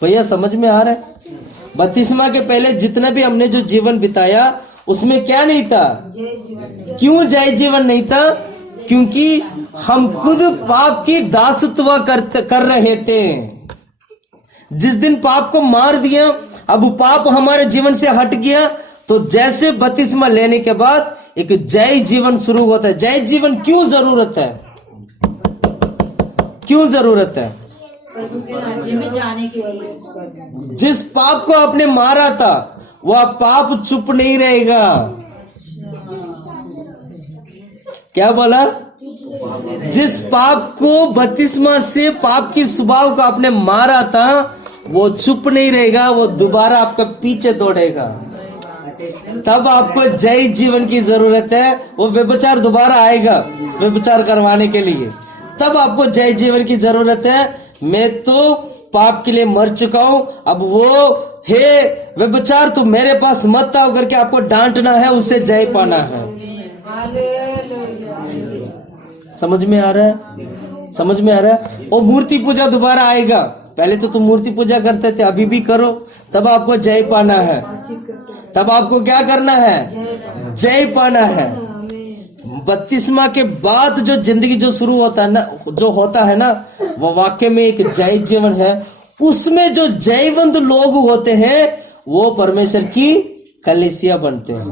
भैया समझ में आ रहा है? बपतिस्मा के पहले जितना भी हमने जो जीवन बिताया उसमें क्या नहीं था? क्यों जय जीवन नहीं था? क्योंकि हम खुद पाप की दासत्व कर रहे थे। जिस दिन पाप को मार दिया, अब पाप हमारे जीवन से हट गया, तो जैसे बपतिस्मा लेने के बाद एक जय जीवन शुरू होता है। जय जीवन क्यों जरूरत है? क्यों जरूरत है? प्रभु के राज्य में जाने के लिए। जिस पाप को आपने मारा था वह पाप चुप नहीं रहेगा। क्या बोला? जिस पाप को बपतिस्मा से पाप की स्वभाव को आपने मारा था वो चुप नहीं रहेगा, वो दोबारा आपका पीछे दौड़ेगा। तब आपको जय जीवन की जरूरत है। वो व्यभिचार दोबारा आएगा व्यभिचार करवाने के लिए, तब आपको जय जीवन की जरूरत है। मैं तो पाप के लिए मर चुका हूं, अब वो हे व्यभिचार तू मेरे पास मत आओ करके आपको डांटना है, उससे जय पाना है। समझ में आ रहा है? समझ में आ रहा है? और मूर्ति पूजा दोबारा आएगा। पहले तो तुम मूर्ति पूजा करते थे, अभी भी करो, तब आपको जय पाना है। तब आपको क्या करना है? जय पाना है। बपतिस्मा के बाद जो जिंदगी जो शुरू होता है ना, जो होता है ना, वो वाकई में एक जय जीवन है। उसमें जो जयवंत लोग होते हैं वो परमेश्वर की कलीसिया बनते हैं।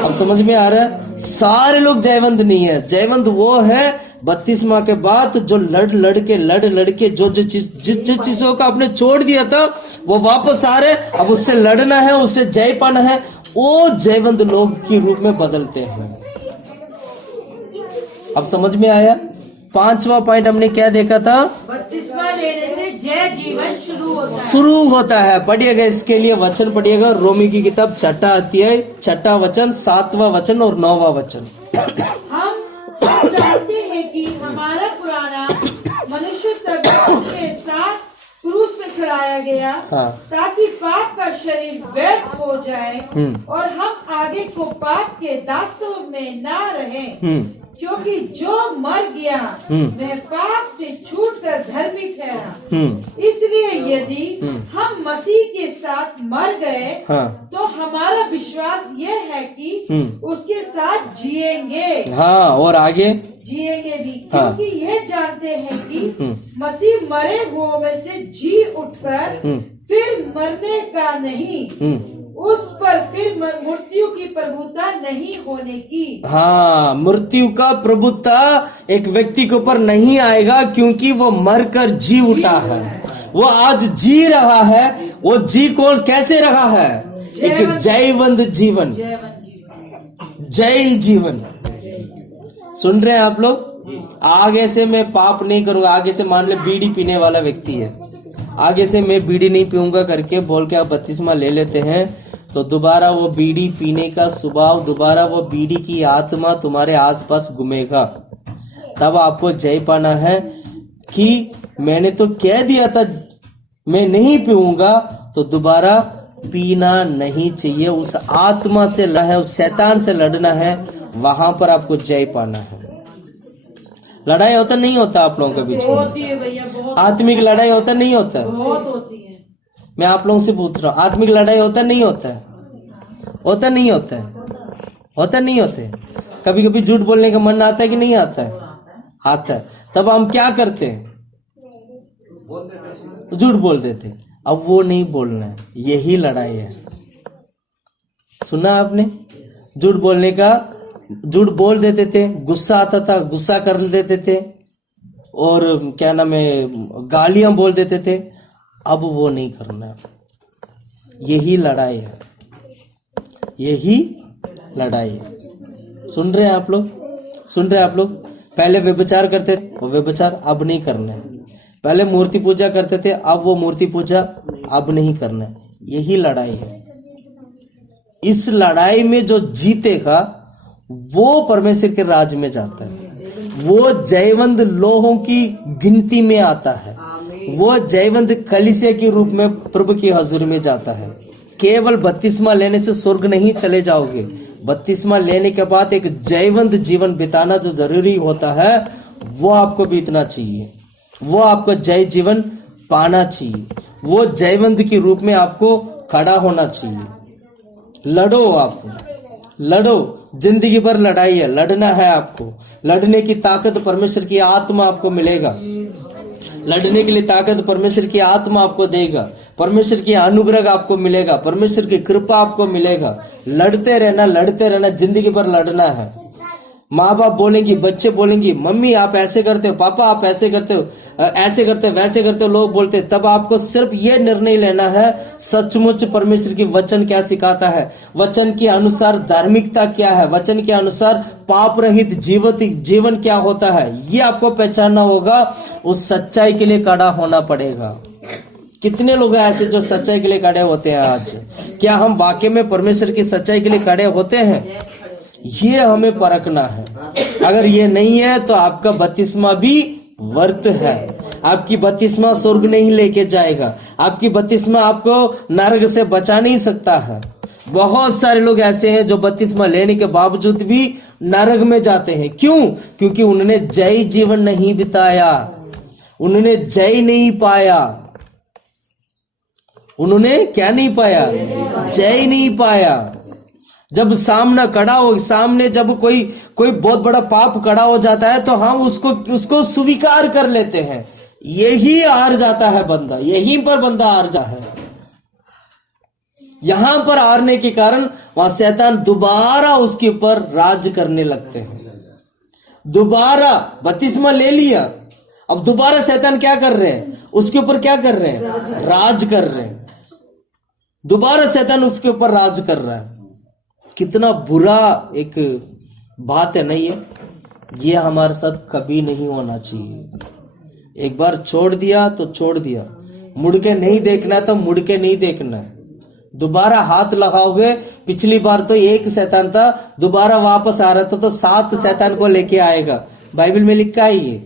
अब समझ में आ रहा है? सारे लोग जयवंत नहीं है। जयवंत वो है बपतिस्मा के बाद जो लड़ के जो जिस चीजों का आपने छोड़ दिया था वो वापस आ रहे, अब उससे लड़ना है, उससे जय पाना है, वो जयवंत लोग के रूप में बदलते हैं। अब समझ में आया? पांचवा पॉइंट हमने क्या देखा था? बपतिस्मा लेने से जय जीवन शुरू होता है। पढ़िएगा, इसके लिए वचन पढ़िएगा। रोमी की किताब 6 अध्याय 6 वचन, 7वां वचन और 9वां वचन। हम जानते हैं कि हमारा पुराना मनुष्य के साथ क्रूस पे चढ़ाया गया, हाँ। ताकि पाप का शरीर व्यर्थ हो जाए और हम आगे को पाप के दास्तों में ना रहें। क्योंकि जो मर गया वह पाप से छूटकर धर्मी ठहरा। इसलिए यदि हम मसीह के साथ मर गए, हाँ। तो हमारा विश्वास यह है कि उसके साथ जिएंगे। हाँ, और आगे जिएंगे भी, हाँ। क्योंकि यह जानते हैं कि मसीह मरे हुओं में से जी उठकर फिर मरने का नहीं, उस पर फिर मृत्यु की प्रभुता नहीं होने की। हाँ, मृत्यु का प्रभुता एक व्यक्ति के ऊपर नहीं आएगा, क्योंकि वो मरकर जी उठा है। वो आज जी रहा है। वो जी कौन कैसे रहा है? एक जयवंत जीवन। जय जीवन। सुन रहे हैं आप लोग? आगे से मैं पाप नहीं करूंगा। आगे से मान ले बीड़ी पीने वाला व्यक्ति है, आगे से मैं बीड़ी नहीं पीऊंगा करके बोल के आप बपतिस्मा ले लेते हैं, तो दोबारा वो बीड़ी पीने का स्वभाव, दोबारा वो बीड़ी की आत्मा तुम्हारे आसपास घूमेगा। तब आपको जय पाना है कि मैंने तो कह दिया था मैं नहीं पीऊंगा, तो दोबारा पीना नहीं चाहिए। उस आत्मा से लड़ना है, उस शैतान से लड़ना है, वहां पर आपको जय पाना है। लड़ाई होता नहीं होता आप लोगों के बीच में? होती है भैया, बहुत आत्मिक लड़ाई होता नहीं होता? बहुत होती है। मैं आप लोगों से पूछ रहा हूँ, आत्मिक लड़ाई होता नहीं होता है? होता नहीं होता है? होता नहीं होता है? कभी कभी झूठ बोलने का मन आता है कि नहीं आता है? आता है। तब हम क्या करते हैं? झूठ बोल देते। अब वो नहीं बोलना है, यही लड़ाई है। सुना आपने? झूठ बोलने का, झूठ बोल देते थे, गुस्सा आता था, गुस्सा कर देते थे, और क्या नाम है, गालियां बोल देते थे। अब वो नहीं करना है। यही लड़ाई है, यही लड़ाई है। सुन रहे हैं आप लोग? सुन रहे हैं आप लोग? पहले व्यभिचार करते थे, वो व्यभिचार अब नहीं करना है। पहले मूर्ति पूजा करते थे, अब वो मूर्ति पूजा अब नहीं करना है। यही लड़ाई है। इस लड़ाई में जो जीतेगा वो परमेश्वर के राज में जाता है, वो जयवंत लोहों की गिनती में आता है, वो जयवंत कलीसिया के रूप में प्रभु की हजूरी में जाता है। केवल बपतिस्मा लेने से स्वर्ग नहीं चले जाओगे। बपतिस्मा लेने के बाद एक जयवंत जीवन बिताना जो जरूरी होता है, वो आपको बीतना चाहिए। वो आपको जय जीवन पाना चाहिए। वो जयवंत के रूप में आपको खड़ा होना चाहिए। लड़ो, आप लड़ो। जिंदगी भर लड़ाई है, लड़ना है आपको। लड़ने की ताकत परमेश्वर की आत्मा आपको मिलेगा। लड़ने के लिए ताकत परमेश्वर की आत्मा आपको देगा। परमेश्वर की अनुग्रह आपको मिलेगा, परमेश्वर की कृपा आपको मिलेगा। लड़ते रहना, लड़ते रहना, जिंदगी भर लड़ना है। माँ बाप बोलेंगी, बच्चे बोलेंगी, मम्मी आप ऐसे करते हो, पापा आप ऐसे करते हो, ऐसे करते हो, वैसे करते हो, लोग बोलते। तब आपको सिर्फ ये निर्णय लेना है, सचमुच परमेश्वर की वचन क्या सिखाता है, वचन के अनुसार धार्मिकता क्या है, वचन के अनुसार पाप रहित जीवन क्या होता है, ये आपको पहचानना होगा। उस सच्चाई के लिए खड़ा होना पड़ेगा। कितने लोग हैं ऐसे जो सच्चाई के लिए खड़े होते हैं आज? क्या हम वाकई में परमेश्वर की सच्चाई के लिए खड़े होते हैं? ये हमें परखना है। अगर ये नहीं है तो आपका बपतिस्मा भी व्यर्थ है। आपकी बपतिस्मा स्वर्ग नहीं लेके जाएगा। आपकी बपतिस्मा आपको नरक से बचा नहीं सकता है। बहुत सारे लोग ऐसे हैं जो बपतिस्मा लेने के बावजूद भी नरक में जाते हैं। क्यों? क्योंकि उन्होंने जय जीवन नहीं बिताया, उन्होंने जय नहीं पाया। उन्होंने क्या नहीं पाया? जय नहीं पाया। जब सामना खड़ा हो, सामने जब कोई बहुत बड़ा पाप खड़ा हो जाता है तो हम उसको स्वीकार कर लेते हैं। यही हार जाता है बंदा, यहीं पर बंदा हार जाता है। यहां पर हारने के कारण वहां शैतान दोबारा उसके ऊपर राज करने लगते हैं। दोबारा बपतिस्मा ले लिया, अब दोबारा शैतान क्या कर रहे हैं? उसके ऊपर क्या कर रहे हैं? राज कर रहे हैं। दोबारा शैतान उसके ऊपर राज कर रहा है। कितना बुरा एक बात है, नहीं है? ये हमारे साथ कभी नहीं होना चाहिए। एक बार छोड़ दिया तो छोड़ दिया, मुड़ के नहीं देखना है तो मुड़ के नहीं देखना है। दोबारा हाथ लगाओगे, पिछली बार तो एक शैतान था, दोबारा वापस आ रहा था तो 7 शैतान को लेके आएगा। बाइबल में लिखा है ये।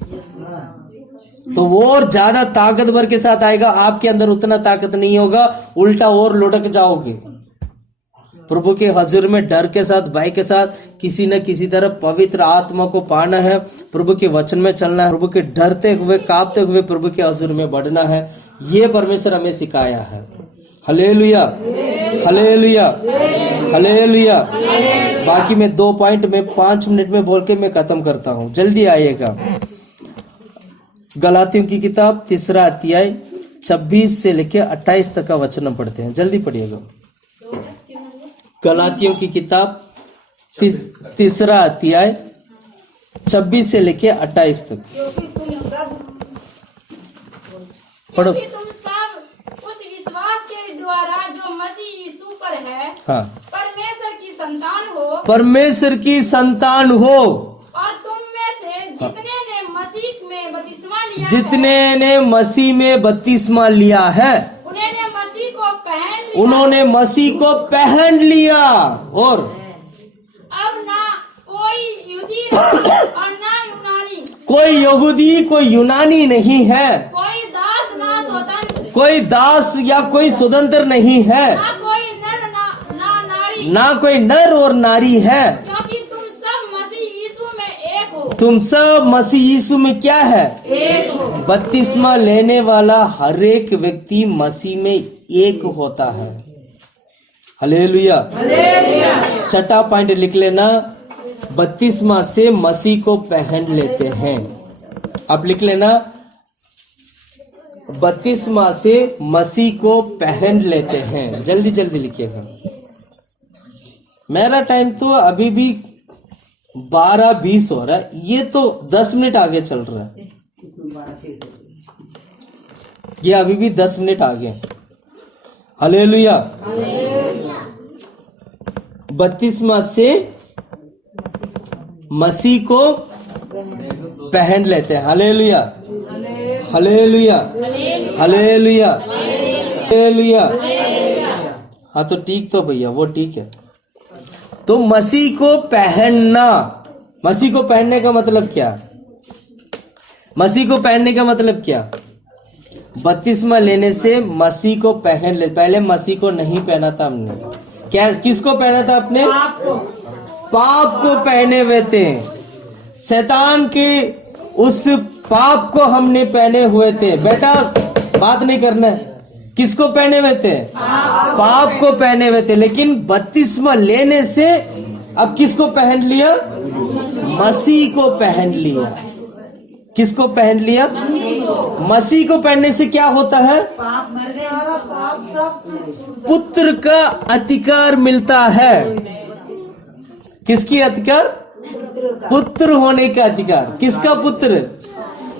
तो वो और ज्यादा ताकतवर के साथ आएगा, आपके अंदर उतना ताकत नहीं होगा, उल्टा और लुढ़क जाओगे। प्रभु के हजूर में डर के साथ, भय के साथ किसी न किसी तरह पवित्र आत्मा को पाना है, प्रभु के वचन में चलना है, प्रभु के डरते हुए कांपते हुए प्रभु के हजूर में बढ़ना है। ये परमेश्वर हमें सिखाया है। Hallelujah, hallelujah, hallelujah. बाकी मैं 2 पॉइंट में 5 मिनट में बोल के मैं खत्म करता हूँ, जल्दी आइएगा। गलातियों की किताब 3 अध्याय 26 से लेके 28 तक का वचन पढ़ते हैं, जल्दी पढ़िएगा। गलातियों की किताब 3 अध्याय 26 से लेके 28 तक पढ़ो। क्योंकि तुम सब उस विश्वास के द्वारा जो मसीह यीशु पर है, हाँ, परमेश्वर की संतान हो, परमेश्वर की संतान हो। और तुम में से जितने ने मसीह में बपतिस्मा लिया जितने ने मसीह में बपतिस्मा लिया है, उन्होंने मसीह को पहन लिया। उन्होंने मसीह को पहन लिया। और अब ना कोई यहूदी और ना यूनानी, कोई यहूदी कोई यूनानी नहीं है, कोई दास ना स्वतंत्र, कोई दास या कोई स्वतंत्र नहीं है, ना कोई ना कोई नर और नारी है, क्योंकि तुम सब मसीह यीशु में एक हो। तुम सब मसीह यीशु में क्या है? एक हो। बपतिस्मा लेने वाला हर एक व्यक्ति मसीह में एक होता है। हालेलुया। छठा पॉइंट लिख लेना, बपतिस्मा से मसीह को पहन लेते हैं। आप लिख लेना, बपतिस्मा से मसीह को पहन लेते हैं। जल्दी जल्दी लिखिएगा। मेरा टाइम तो अभी भी 12:20 हो रहा है, ये तो 10 मिनट आगे चल रहा है। ये अभी भी 10 मिनट आगे। हालेलुया। बपतिस्मा से मसीह को पहन लेते हैं। Hallelujah, hallelujah, hallelujah, hallelujah. हाँ तो ठीक तो भैया, वो ठीक है। तो मसीह को पहनना, मसीह को पहनने का मतलब क्या? मसीह को पहनने का मतलब क्या? बपतिस्मा लेने से मसीह को पहन ले। पहले मसीह को नहीं पहना था हमने। क्या, किसको पहना था आपने? पाप को पहने हुए थे। शैतान के उस पाप को हमने पहने हुए थे। बेटा बात नहीं करना है। किसको पहने हुए थे? पाप को पहने हुए थे। लेकिन बपतिस्मा लेने से अब किसको पहन लिया? मसीह को पहन लिया। किसको पहन लिया? मसीह को पहनने से क्या होता है? पुत्र का अधिकार मिलता है। किसकी अधिकार? पुत्र होने का अधिकार। किसका पुत्र?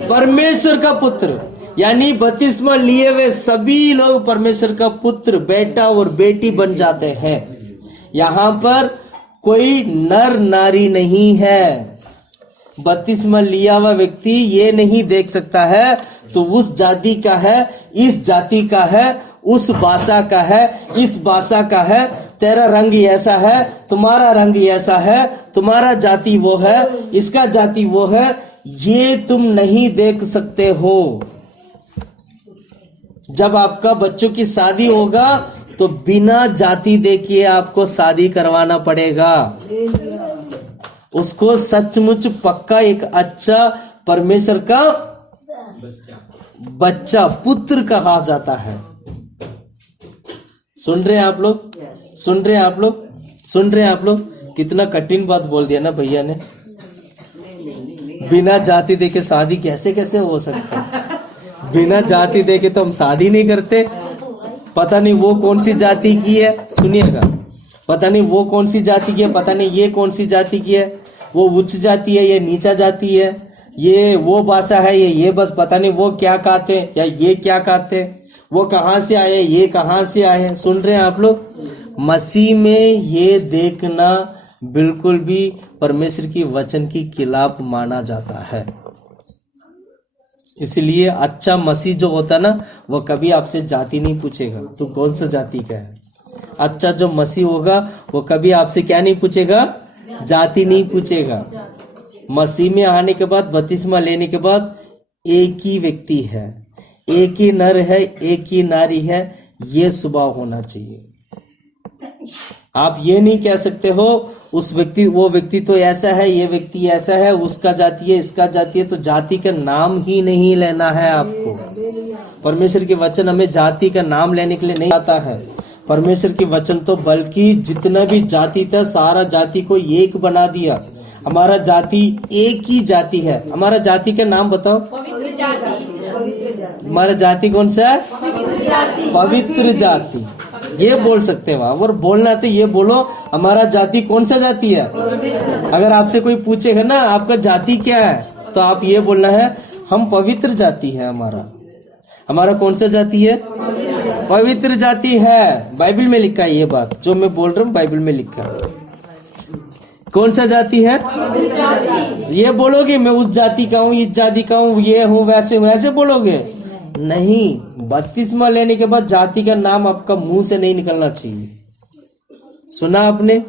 परमेश्वर का पुत्र। यानी बपतिस्मा लिए हुए सभी लोग परमेश्वर का पुत्र, बेटा और बेटी बन जाते हैं। यहाँ पर कोई नर नारी नहीं है। बपतिस्मा लिया हुआ व्यक्ति ये नहीं देख सकता है तो उस जाति का है, इस जाति का है, उस भाषा का है, इस भाषा का है। तेरा रंग ऐसा है, तुम्हारा रंग ऐसा है, तुम्हारा जाति वो है, इसका जाति वो है। ये तुम नहीं देख सकते हो। जब आपका बच्चों की शादी होगा तो बिना जाति देखिए आपको शादी करवाना पड़ेगा। उसको सचमुच पक्का एक अच्छा परमेश्वर का बच्चा, पुत्र कहा जाता है। सुन रहे हैं आप लोग? सुन रहे हैं आप लोग? सुन रहे हैं आप लोग? कितना कठिन बात बोल दिया ना भैया ने। बिना जाति देखे शादी कैसे कैसे हो सकता है? बिना जाति देखे तो हम शादी नहीं करते। पता नहीं वो कौन सी जाति की है, सुनिएगा, पता नहीं वो कौन सी जाति की है, पता नहीं ये कौन सी जाति की है, वो उच्च जाति है, ये नीचा जाति है, ये वो भाषा है, ये बस पता नहीं वो क्या कहते हैं या ये क्या कहते हैं, वो कहाँ से आए, ये कहाँ से आए। सुन रहे हैं आप लोग? मसीह में ये देखना बिल्कुल भी परमेश्वर की वचन की खिलाफ माना जाता है। इसलिए अच्छा मसीह जो होता है ना, वो कभी आपसे जाति नहीं पूछेगा तू कौन सा जाति का है। अच्छा जो मसीह होगा वो कभी आपसे क्या नहीं पूछेगा? जाति नहीं पूछेगा। मसीह में आने के बाद, बपतिस्मा लेने के बाद एक ही व्यक्ति है, एक ही नर है, एक ही नारी है। ये स्वभाव होना चाहिए। आप ये नहीं कह सकते हो उस व्यक्ति, वो व्यक्ति तो ऐसा है, ये व्यक्ति ऐसा है, उसका जाति है, इसका जाति है। तो जाति का नाम ही नहीं लेना है आपको। परमेश्वर के वचन हमें जाति का नाम लेने के लिए नहीं आता है। परमेश्वर की वचन तो बल्कि जितना भी जाति था सारा जाति को एक बना दिया। हमारा जाति एक ही जाति है। हमारा जाति का नाम बताओ। पवित्र जाति। हमारा जाति कौन सा है? पवित्र जाति। ये बोल सकते हो। अगर बोलना है तो ये बोलो, हमारा जाति कौन सा जाति है। अगर आपसे कोई पूछेगा ना आपका जाति क्या है, तो आप ये बोलना है हम पवित्र जाति है। हमारा कौन सा जाति है? पवित्र जाति है। बाइबल में लिखा है ये बात, जो मैं बोल रहा हूँ बाइबल में लिखा है। कौन सा जाति है? ये बोलोगे मैं उस जाति का हूँ, इस जाति का हूँ, ये हूँ, वैसे वैसे बोलोगे? नहीं। बपतिस्मा लेने के बाद जाति का नाम आपका मुंह से नहीं निकलना चाहिए। सुना आपने?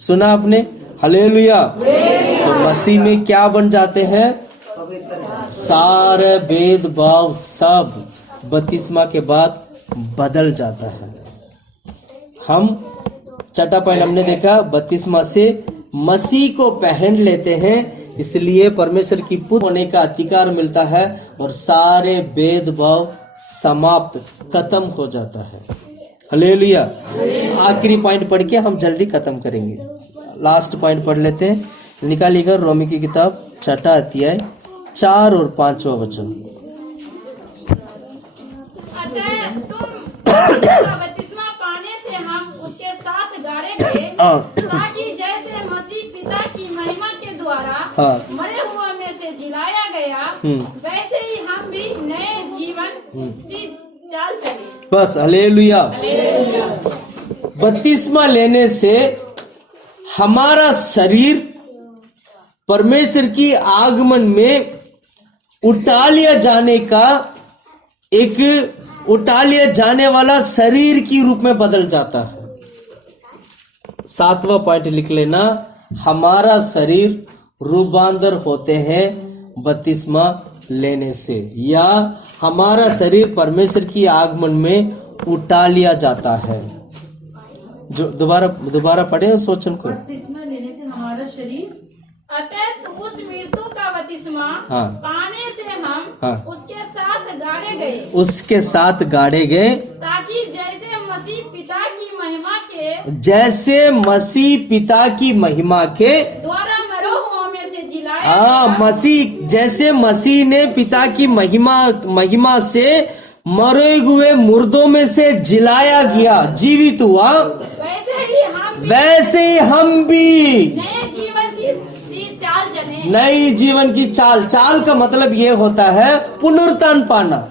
सुना आपने? हालेलुया। तो मसीह में क्या बन जाते हैं? सारे भेदभाव सब बपतिस्मा के बाद बदल जाता है। हम छठा पॉइंट हमने देखा, बपतिस्मा से मसीह को पहन लेते हैं, इसलिए परमेश्वर की पुत्र होने का अधिकार मिलता है और सारे भेदभाव समाप्त खत्म हो जाता है। हालेलुया। आखिरी पॉइंट पढ़ के हम जल्दी खत्म करेंगे। लास्ट पॉइंट पढ़ लेते हैं। निकालिएगा रोमी की किताब 6 अध्याय 4 और 5 वचन। अतः तुम उसका बपतिस्मा पाने से हम उसके साथ गाड़े गए, ताकि जैसे मसीह पिता की महिमा के द्वारा मरे हुआ में से जिलाया गया, वैसे ही हम भी नए जीवन सी चाल चले। बस हालेलुया। बपतिस्मा लेने से हमारा शरीर परमेश्वर की आगमन में उठा लिया जाने का, एक उठा लिया जाने वाला शरीर की रूप में बदल जाता है। 7वां पॉइंट लिख लेना, हमारा शरीर रूपांतर होते हैं बपतिस्मा लेने से, या हमारा शरीर परमेश्वर की आगमन में उठा लिया जाता है। जो दोबारा पढ़े उस वचन को। बपतिस्मा लेने से हमारा शरीर, अतः तो उस मृत्यु का बपतिस्मा पाने से हम उसके साथ गाड़े गए, उसके साथ गाड़े गए, ताकि जैसे मसीह पिता की महिमा के द्वारा मरे हुओं में से जिलाया, मसीह जैसे मसीह ने पिता की महिमा से मरे हुए मुर्दों में से जिलाया गया, जीवित हुआ, वैसे ही हम भी नए जीवन सी चाल चले। नई जीवन की चाल का मतलब ये होता है पुनरुत्थान पाना।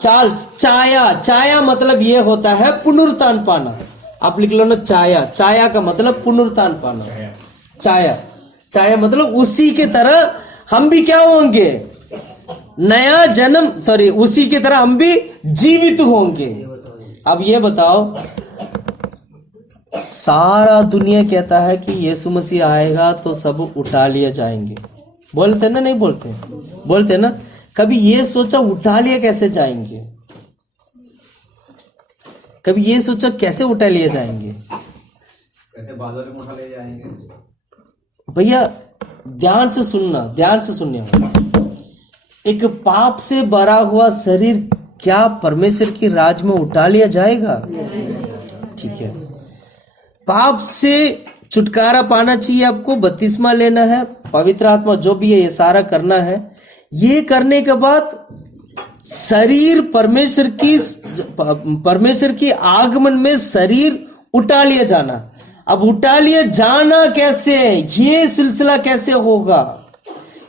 छाया मतलब ये होता है पुनरुत्थान पाना। आप लिख लो ना, छाया का मतलब पुनरुत्थान पाना। छाया मतलब उसी के तरह हम भी क्या होंगे, नया जन्म, उसी की तरह हम भी जीवित होंगे। अब ये बताओ, सारा दुनिया कहता है कि यीशु मसीह आएगा तो सब उठा लिए जाएंगे, बोलते ना, नहीं बोलते? बोलते ना। कभी ये सोचा उठा लिए कैसे जाएंगे? कभी ये सोचा कैसे उठा लिए जाएंगे? कहते बादल में उठा ले जाएंगे। भैया ध्यान से सुनने। एक पाप से भरा हुआ शरीर क्या परमेश्वर की राज में उठा लिया जाएगा? ठीक है, पाप से छुटकारा पाना चाहिए आपको, बपतिस्मा लेना है, पवित्र आत्मा जो भी है ये सारा करना है। ये करने के बाद शरीर परमेश्वर की आगमन में शरीर उठा लिया जाना। अब उठा लिया जाना कैसे, ये सिलसिला कैसे होगा?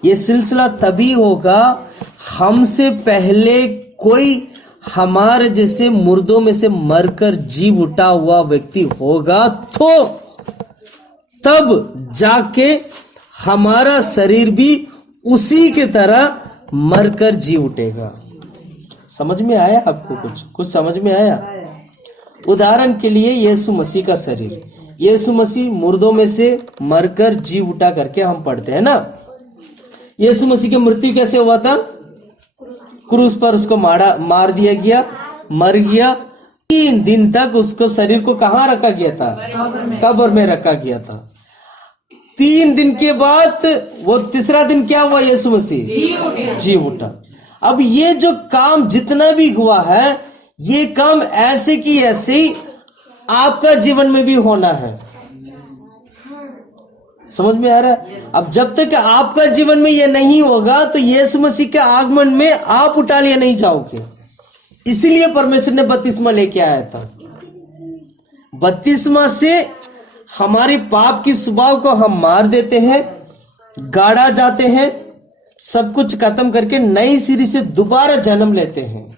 ये सिलसिला तभी होगा हमसे पहले कोई हमारे जैसे मुर्दों में से मरकर जी उठा हुआ व्यक्ति होगा, तो तब जाके हमारा शरीर भी उसी के तरह मरकर जी उठेगा। समझ में आया आपको? कुछ समझ में आया? उदाहरण के लिए यीशु मसीह का शरीर, यीशु मसीह मुर्दों में से मरकर जी उठा करके हम पढ़ते हैं ना। यीशु मसीह की मृत्यु कैसे हुआ था? क्रूस पर उसको मार दिया गया, मर गया। 3 दिन तक उसको शरीर को कहाँ रखा गया था? कब्र में रखा गया था। 3 दिन के बाद वो तीसरा दिन क्या हुआ? यीशु मसीह जी उठा। अब ये जो काम जितना भी हुआ है, ये काम ऐसे की ऐसे ही आपका जीवन में भी होना है। समझ में आ रहा है? अब जब तक आपका जीवन में ये नहीं होगा तो यीशु मसीह के आगमन में आप उठा लिए नहीं जाओगे। इसीलिए परमेश्वर ने बपतिस्मा लेके आया था। बपतिस्मा से हमारी पाप की स्वभाव को हम मार देते हैं, गाड़ा जाते हैं, सब कुछ खत्म करके नई सिरे से दोबारा जन्म लेते हैं।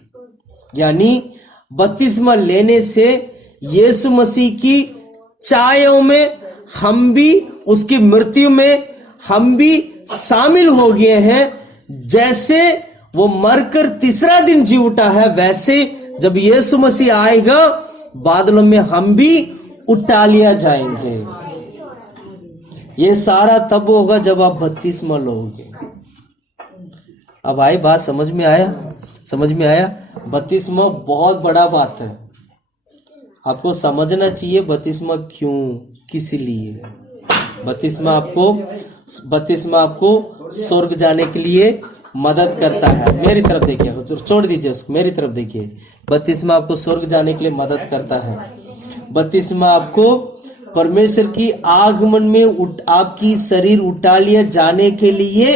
यानी बपतिस्मा लेने से यीशु मसीह की छाया में हम भी, उसकी मृत्यु में हम भी शामिल हो गए हैं। जैसे वो मरकर तीसरा दिन जी उठा है, वैसे जब यीशु मसीह आएगा बादलों में हम भी उठा लिया जाएंगे। ये सारा तब होगा जब आप बपतिस्मा लोगे। अब आई बात समझ में आया? बपतिस्मा बहुत बड़ा बात है। आपको समझना चाहिए बपतिस्मा क्यों, किस लिए। बपतिस्मा आपको स्वर्ग जाने के लिए मदद करता है। मेरी तरफ देखिए, छोड़ दीजिए उसको, मेरी तरफ देखिए। बपतिस्मा आपको स्वर्ग जाने के लिए मदद करता है। बपतिस्मा आपको परमेश्वर की आगमन में आपकी शरीर उठा लिया जाने के लिए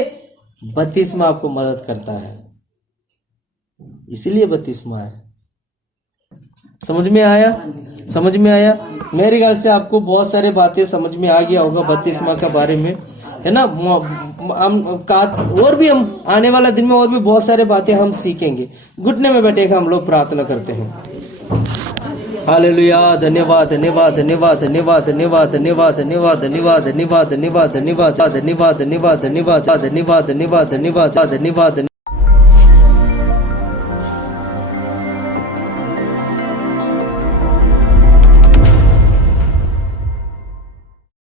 बपतिस्मा आपको मदद करता है, इसीलिए बपतिस्मा है। समझ में आया? समझ में आया? मेरे ख्याल से आपको बहुत सारे बातें समझ में आ गया होगा बपतिस्मा के बारे में, है ना। और भी हम आने वाला दिन में और भी बहुत सारे बातें हम सीखेंगे। घुटने में बैठेगा हम लोग प्रार्थना करते हैं। हालेलुया। धन्यवाद धन्यवाद धन्यवाद धन्यवाद धन्यवाद धन्यवाद धन्यवाद धन्यवाद धन्यवाद धन्यवाद धन्यवाद धन्यवाद धन्यवाद धन्यवाद धन्यवाद धन्यवाद धन्यवाद धन्यवाद धन्यवाद।